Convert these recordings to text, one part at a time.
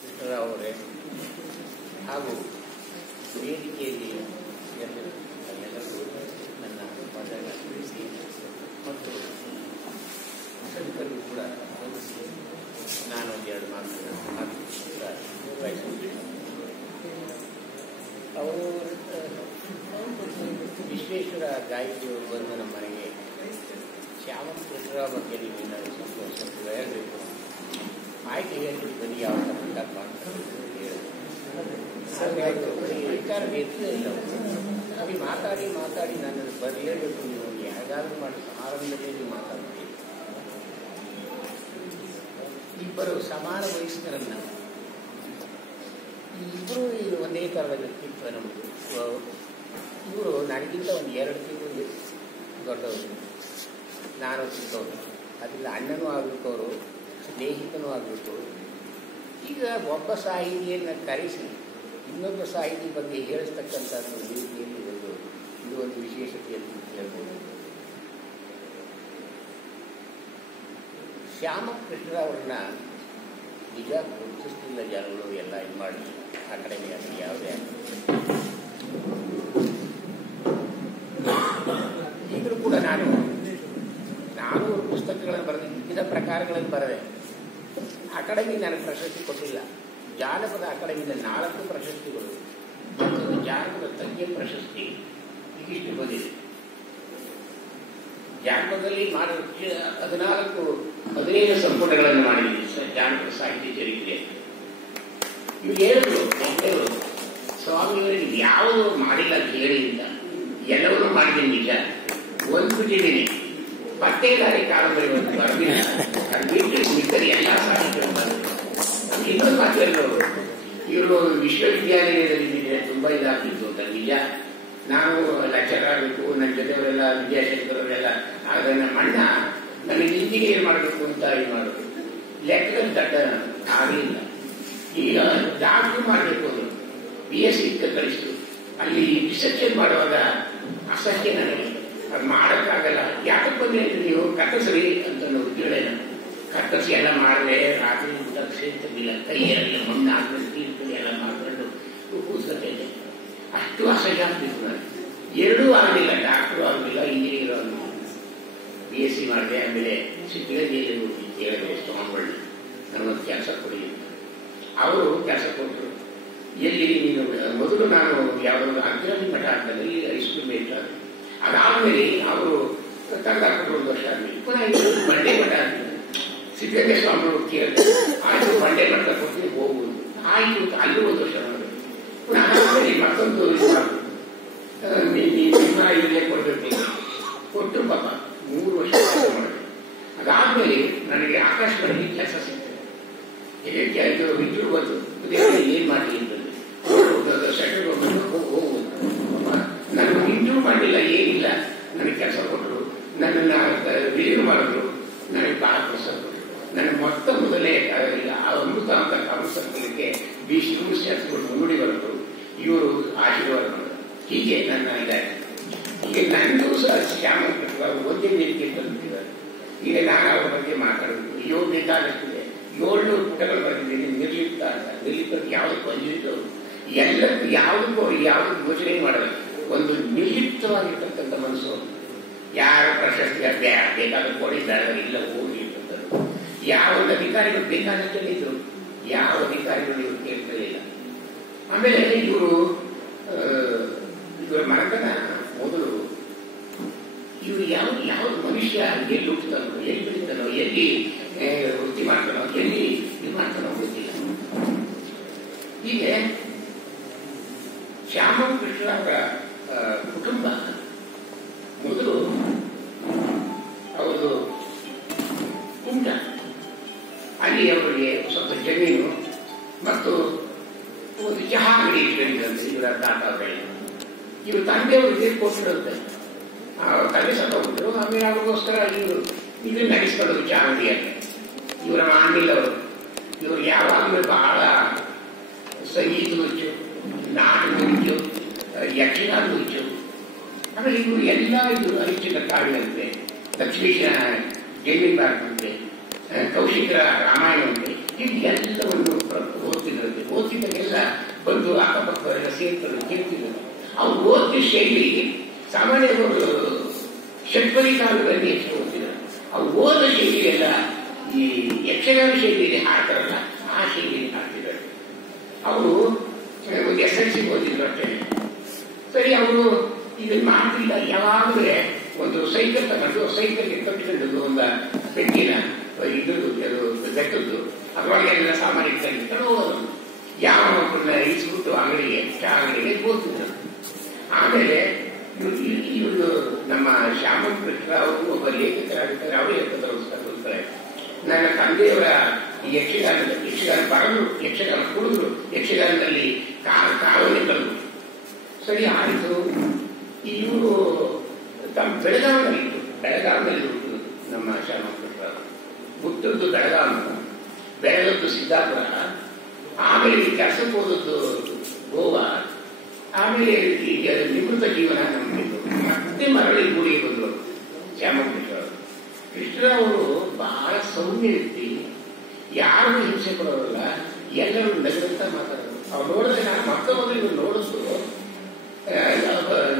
ಕೃಷ್ಣರಾವ್ ಅವರೇ ಹಾಗೂ ವೇದಿಕೆಯಲ್ಲಿ ಎಲ್ಲರೂ ನನ್ನ ಪದಗಳನ್ನು ತಿಳಿಸಿ ಮತ್ತು ಶಂಕರು ಕೂಡ ವಂದಿಸಿ ನಾನು ಒಂದೆರಡು ಮಾತು ಬಯಸುತ್ತೇನೆ. ಅವರು ವಿಶ್ವೇಶ್ವರ ಗಾಯಕಿಯವರು ಬಂದು ನಮ್ಮ ಮನೆಗೆ ಶ್ಯಾಮ ಕೃಷ್ಣರಾವ್ ಬಗ್ಗೆ ನೀವು ನಾನು ಸ್ವಲ್ಪ ಹೇಳಬೇಕು, ಮಾಹಿತಿ ಹೇಳಿ ಬನ್ನಿ ಯಾವ ತಪ್ಪ ಅಂತ ಹೇಳಿದ್ರು. ವಿಚಾರ ಎತ್ತಲೇ ಇಲ್ಲ. ಅದು ಮಾತಾಡಿ ನನ್ನನ್ನು ಬರಲೇಬೇಕು, ನೀವು ಯಾವ್ದಾದ್ರು ಮಾಡಿ ಆರಂಭದಲ್ಲಿ ನೀವು ಮಾತಾಡ್ತೀವಿ. ಇಬ್ಬರು ಸಮಾನ ವಯಸ್ಕರನ್ನ, ಇಬ್ಬರು ಒಂದೇ ಥರದ ವ್ಯಕ್ತಿತ್ವ ನಮ್ಮದು. ಇವರು ನನಗಿಂತ ಒಂದು 2 ತಿಂಗಳು ದೊಡ್ಡವರು, ನಾನು ಚಿಕ್ಕವರು. ಅದರಿಂದ ಅಣ್ಣನೂ ಆಗಬೇಕು, ಅವರು ಸ್ನೇಹಿತನೂ ಆಗಬೇಕು. ಈಗ ಒಬ್ಬ ಸಾಹಿತಿಯನ್ನು ಕರೆಸಿ ಇನ್ನೊಬ್ಬ ಸಾಹಿತಿ ಬಗ್ಗೆ ಹೇಳಿಸ್ತಕ್ಕಂಥದ್ದು ರೀತಿಯಲ್ಲಿ ಇದು ಒಂದು ವಿಶೇಷತೆ ಅಂತ ಹೇಳ್ಬೋದು. ಶ್ಯಾಮ ಕೃಷ್ಣರಾವ್ರನ್ನ ನಿಜ ಗುರುತಿಸ್ತಿಲ್ಲ ಜನಗಳು, ಎಲ್ಲ ಇದು ಮಾಡಿ ಅಕಾಡೆಮಿ ಆಗಲಿ ಯಾವುದೇ ಈಗಲೂ ಕೂಡ ನಾನು ಪುಸ್ತಕಗಳನ್ನು ಬರೆದ ವಿವಿಧ ಪ್ರಕಾರಗಳನ್ನು ಬರೆದೆ. ಅಕಾಡೆಮಿ ನನಗೆ ಪ್ರಶಸ್ತಿ ಕೊಟ್ಟಿಲ್ಲ. ಜಾನಪದ ಅಕಾಡೆಮಿಯಿಂದ 4 ಪ್ರಶಸ್ತಿಗಳು, ಮತ್ತೊಂದು ಜಾನಪದ ತಜ್ಞ ಪ್ರಶಸ್ತಿ, ಇದಿಷ್ಟು ಬಂದಿದೆ. ಜಾನಪದದಲ್ಲಿ 15 ಸಂಪುಟಗಳನ್ನು ಮಾಡಿದ್ದೀನಿ ಜಾನಪದ ಸಾಹಿತ್ಯ ಚರಿತ್ರೆ. ಇವು ಹೇಳಿದ್ರು ಸ್ವಾಮಿಯವರಿಗೆ ಯಾವುದು ಮಾಡಿಲ್ಲ ಅಂತ ಹೇಳಿಲ್ಲ, ಎಲ್ಲವನ್ನೂ ಮಾಡಿದ್ದೀನಿ. ನಿಜ ಒಂದು ಬಿಟ್ಟಿದ್ದೀನಿ, ಪತ್ತೇದಾರಿ ಕಾದಂಬರಿ ಒಂದು ಬರಲಿಲ್ಲ, ಅದು ಬಿಟ್ಟು ಮಿಕ್ಕರಿ ಎಲ್ಲ ಸಾಹಿತ್ಯ ಬಂದರು. ಇನ್ನೊಂದು ಮಾತು ಹೇಳಿದವರು, ಇವರು ವಿಶ್ವವಿದ್ಯಾಲಯದಲ್ಲಿ ತುಂಬಾ ಇದಾಗ್ತಿತ್ತು ಅಂತ. ನಿಜ, ನಾನು ಲೆಕ್ಚರ್ ಆಗಬೇಕು, ನನ್ನ ಜೊತೆಯವರೆಲ್ಲ ವಿದ್ಯಾಶಂಕರವರೆಲ್ಲ, ಆದರೆ ನಮ್ಮ ಅಣ್ಣ ನನಗೆ ಇಂಜಿನಿಯರ್ ಮಾಡಬೇಕು ಅಂತ ಇದು ಮಾಡೋದು, ಲೆಕ್ಕದಲ್ಲಿ ದಡ್ಡ ಆಗಲಿಲ್ಲ. ಈಗ ಡಾಕ್ಟರ್ ಮಾಡಬೇಕು ಅಂದರು, BSc ಕಳಿಸ್ತು. ಅಲ್ಲಿ ರಿಸರ್ಚ್ ಮಾಡುವಾಗ ಅಸಹ್ಯ ನನಗೆ, ಅದು ಮಾಡೋಕ್ಕಾಗಲ್ಲ. ಯಾಕಪ್ಪ ಬಂದ್ರೆ ನೀವು ಕತ್ತರಿಸ್ರಿ ಅಂತ ಕೇಳೇನ, ಕತ್ತರಿಸಿ ಎಲ್ಲ ಮಾಡಿದ್ರೆ ರಾತ್ರಿ ಊಟ ಸೇರ್ತಿರ್ಲಿಲ್ಲ, ಕೈಯೆಲ್ಲ ಮಣ್ಣು ಹಾಕೊಂಡು ತೀರ್ಕೊಂಡು ಎಲ್ಲ ಮಾಡ್ಕೊಂಡು ಕೂತ್ಕೊತೇನೆ. ಅಷ್ಟು ಅಸಹ್ಯ ಆಗ್ತಿತ್ತು ನನಗೆ. 2 ಆಗಲಿಲ್ಲ, ಡಾಕ್ಟ್ರು ಆಗಲಿಲ್ಲ, ಇಂಜಿನಿಯರ್ ಆಗಲಿಲ್ಲ. BSc ಮಾಡಿದೆ. ಆಮೇಲೆ ಸಿದ್ಧಗಂಗೆಯಲ್ಲಿ ಹೋಗಿ ಕೇಳಿದೆ ಸ್ವಾಮಿಗಳು, ನನಗೊಂದು ಕೆಲಸ ಕೊಡಿ ಅಂತ. ಅವರು ಕೆಲಸ ಕೊಟ್ಟರು. ಎಲ್ಲಿ ನೀನು ಮೊದಲು ನಾನು ಯಾವುದಾದ್ರು ಅಗ್ರಹಿ ಮಠ ಅಂತಂದ್ರೆ ಹೈಸ್ಕೂಲ್ ಮೇಟ್ ಆದ, ಅದಾದ್ಮೇಲೆ ಅವರು ತಂದಾಕೊಂಡು 1 ವರ್ಷ ಆದ್ಮೇಲೆ ಪುನಃ ಬಂಡೆ ಮಠ ಅಂತ ಸಿದ್ಧಗಂಗೆ ಸ್ವಾಮಿಗಳು ಕೇಳಿದೆ. ಆಯ್ತು, ಬಂಡೆ ಮಠ ಕೊಟ್ಟು ಹೋಗುವುದು ಆಯ್ತು, ಅಲ್ಲೂ 1 ವರ್ಷ ಮಾಡಿದೆ. ಪುನಃ ಆದ್ಮೇಲೆ ಮತ್ತೊಂದು ಇಲ್ಲೇ ಕೊಡ್ಬೇಕು ಕೊಟ್ಟು ಪಾಪ 3 ವರ್ಷ ಮಾಡಿದೆ. ಅದಾದ್ಮೇಲೆ ನನಗೆ ಆಕಾಶವಾಣಿಗೆ ಕೆಲಸ ಸಿಗ್ತದೆ. ವಿದ್ಯುತ್ ಬಂತು, ಏನ್ ಮಾಡಿ ಅಂತಂದ್ರೆ ಸೆಕೆಂಡ್ ಹೋಗುವುದು. ನಾನು ಇಂಟರ್ವ್ಯೂ ಮಾಡಲಿಲ್ಲ, ಏನಿಲ್ಲ, ನನಗೆ ಕೆಲಸ ಕೊಟ್ಟರು, ನನ್ನನ್ನ ರಿಲೀವ್ ಮಾಡಿದ್ರು, ನನಗೆ ಬಹಳ ಪ್ರೋತ್ಸಾಹ ಕೊಟ್ಟರು. ನನಗೆ ಮೊದಲೇ ಅಮೃತ ಅಂತ ಸಂಸ್ಥೆಗೆ ಬಿ ಶ್ರೀನಿವಾಸಗಳು ಮುನ್ನುಡಿ ಬರೆದು ಇವರು ಆಶೀರ್ವಾದ ಮಾಡಿದ್ರು. ಹೀಗೆ ನನ್ನ ಇದಾಯ್ತು. ಈಗ ನನಗೂ ಸಹ ಶ್ಯಾಮ ಕೃಷ್ಣರಾವ್ ಒಂದೇ ವೇದಿಕೆ ಬಂದಿದ್ದಾರೆ. ಈಗ ನಾನು ಅವರ ಬಗ್ಗೆ ಮಾತಾಡೋದು ಬೇಕಾದಷ್ಟಿದೆ. 700 ಪುಟಗಳು ಬರೆದಿದ್ದೀನಿ. ನಿರ್ಲಿಪ್ತ ಅಂತ, ನಿರ್ಲಿಪ್ತಕ್ಕೆ ಯಾವುದಕ್ಕೂ ಅಂಜಿದ್ರು, ಎಲ್ಲರಿಗೂ ಯಾವುದಕ್ಕೂ ಯೋಚನೆ ಮಾಡಲ್ಲ. ಒಂದು ನಿರ್ಲಿಪ್ತವಾಗಿರ್ತಕ್ಕಂಥ ಮನಸ್ಸು. ಯಾರ ಪ್ರಶಸ್ತಿ ಬೇಕಾದ ಕೊಡಿ, ಬೇಡ ಇಲ್ಲ ಹೋಗಿ ಅಂತಂದರು. ಯಾವ ಅಧಿಕಾರಿಗಳು ಬೇಕಾದಷ್ಟೇ ಇದ್ರು, ಯಾವ ಅಧಿಕಾರಿಗಳು ಇವರು ಕೇಳ್ತಿರಲಿಲ್ಲ. ಆಮೇಲೆ ಇವರ ಮನತನ ಮೊದಲು ಇವರು ಯಾವ ಮನುಷ್ಯ ಎಲ್ಲಿ ಹುಟ್ಟುತ್ತಾನೋ, ಎಲ್ಲಿ ಬೆಳೀತಾನೋ, ಎಲ್ಲಿ ವೃತ್ತಿ ಮಾಡ್ತಾನೋ, ಎಲ್ಲಿ ಇದು ಮಾಡ್ತಾನೋ ಗೊತ್ತಿಲ್ಲ. ಹೀಗೆ ಶ್ಯಾಮ ಕೃಷ್ಣರಾವ್ರ ಕುಟುಂಬ ಮೊದಲು ಅವ್ರದ್ದು ಕುಂಟ, ಅಲ್ಲಿ ಅವರಿಗೆ ಸ್ವಲ್ಪ ಜಮೀನು ಮತ್ತು ಒಂದು ಚಹಾ ಅಂಗಡಿ ಇಟ್ಕೊಂಡಿದ್ದಂತೆ ಇವರ ತಾತ ಅವರಲ್ಲಿ. ಇವರು ತಂದೆಯವರಿಗೆ ಕೊಟ್ಟಿರುತ್ತೆ, ತಂದೆ ಸತ್ತೋಗಿದ್ರು. ಆಮೇಲೆ ಅವ್ರಿಗೋಸ್ಕರ ಇದು ನಡೆಸ್ಕೊಳ್ಳೋದು ಚಹಾ ಅಂಗಡಿಯಲ್ಲಿ. ಇವರ ಮಾಡಿಲ್ಲ ಅವರು. ಇವರು ಯಾವಾಗಲೂ ಬಹಳ ಸಂಗೀತ ಹುಚ್ಚು, ನಾಟಕ ಹುಚ್ಚು, ಯಕ್ಷಗಾನ ಹುಚ್ಚು. ಆಮೇಲೆ ಇವರು ಎಲ್ಲ ಇದು ಹರಿಶ್ಚಂದ್ರ ಕಾವ್ಯಂತೆ, ಲಕ್ಷ್ಮೀಶ ಜೈಮಿನ್ ಭಾರತಂತೆ, ಕೌಶಿಕರ ರಾಮಾಯಣ ಅಂತೆ, ಇದು ಎಲ್ಲವನ್ನು ಓದ್ತಿದ್ರಂತೆ. ಓದ್ತಿದ್ದಾಗೆಲ್ಲ ಬಂದು ಅಕ್ಕಪಕ್ಕವರೆಲ್ಲ ಸೇರ್ತಾರೆ, ಕೇಳ್ತಿದ್ರು. ಅವ್ರು ಓದಿದ ಶೈಲಿ ಸಾಮಾನ್ಯವರು ಷಟ್ಪದಿ ಕಾಲದಲ್ಲಿ ಹೆಚ್ಚು ಓದ್ತಿದ್ರು. ಅವ್ರು ಓದ ಶೈಲಿಯೆಲ್ಲ ಈ ಯಕ್ಷಗಾನ ಶೈಲಿಯಲ್ಲಿ ಹಾಡ್ತಾರಲ್ಲ ಆ ಶೈಲಿಯಲ್ಲಿ ಹಾಡ್ತಿದ್ದಾರೆ. ಅವರು ಒಂದು SLC ಓದಿದ್ರು ಅಷ್ಟೇ. ಸರಿ, ಅವರು ಇದನ್ನ ಮಾಡ್ತಿಲ್ಲ. ಯಾವಾಗಲೂ ಒಂದು ಸೈಕಲ್ ತಗೊಂಡು ಸೈಕಲ್ಗೆ ಕಟ್ಟಿಕೊಂಡು ಒಂದು ಪೆಟ್ಟಿನ ಇದ್ದು ಬೆಟ್ಟದ್ದು ಅದರೊಳಗೆಲ್ಲ ಸಾಮಾನ್ಯ ಇಟ್ಕೊಂಡು ಹೋಗೋದು. ಯಾವ ಮಕ್ಕಳನ್ನ ಇಸ್ಬಿಟ್ಟು ಅಂಗಡಿಗೆ ಚಾ ಅಂಗಡಿಗೆ ಹೋಗ್ತಿದ್ರು. ಆಮೇಲೆ ಇವರು ನಮ್ಮ ಶ್ಯಾಮನ್ ಕೃಷ್ಣ ಅವರು ಒಬ್ಬ ಲೇಖಕರಾಗಿರ್ತಾರೆ. ಅವರು ಹೇಳ್ತಾರೆ, ನನ್ನ ತಂದೆಯವರ ಯಕ್ಷಗಾನ ಬರಲು, ಯಕ್ಷಗಾನ ಕುಡಿದ್ರು, ಯಕ್ಷಗಾನದಲ್ಲಿ ಕಾವಲಿ ತಂದು. ಸರಿ ಆಯಿತು. ಇವರು ತಮ್ಮ ಬೆಳಗಾವಿನಲ್ಲಿ ಹುಟ್ಟಿದ್ರು ನಮ್ಮ ಶ್ಯಾಮನ್ ಕೃಷ್ಣ ಅವರು. ಹುಟ್ಟಿದ್ದು ಬೆಳಗಾವಿ, ಬೆಳೆದದ್ದು ಸಿದ್ದಾಪುರ, ಆಮೇಲೆ ಕೆಲಸಕ್ಕೆ ಹೋದದ್ದು ಗೋವಾ, ಆಮೇಲೆ ಈಗ ನಿವೃತ್ತ ಜೀವನ ನಮ್ಮಿದ್ದು. ಮತ್ತೆ ಮರಳಿ ಗೂಡಿಗೆ ಬಂದರು ಶ್ಯಾಮಕೃಷ್ಣ ಅವರು. ಕೃಷ್ಣರವರು ಬಹಳ ಸೌಮ್ಯ ವ್ಯಕ್ತಿ, ಯಾರು ಹಿಂಸೆ ಕೊಡೋರಲ್ಲ, ಎಲ್ಲರೂ ನಗರಂತ ಮಾತಾಡೋರು. ಅವ್ರು ನೋಡಿದ್ರೆ ನಾನು ಮತ್ತೊಂದು ಇವರು ನೋಡಿದ್ರು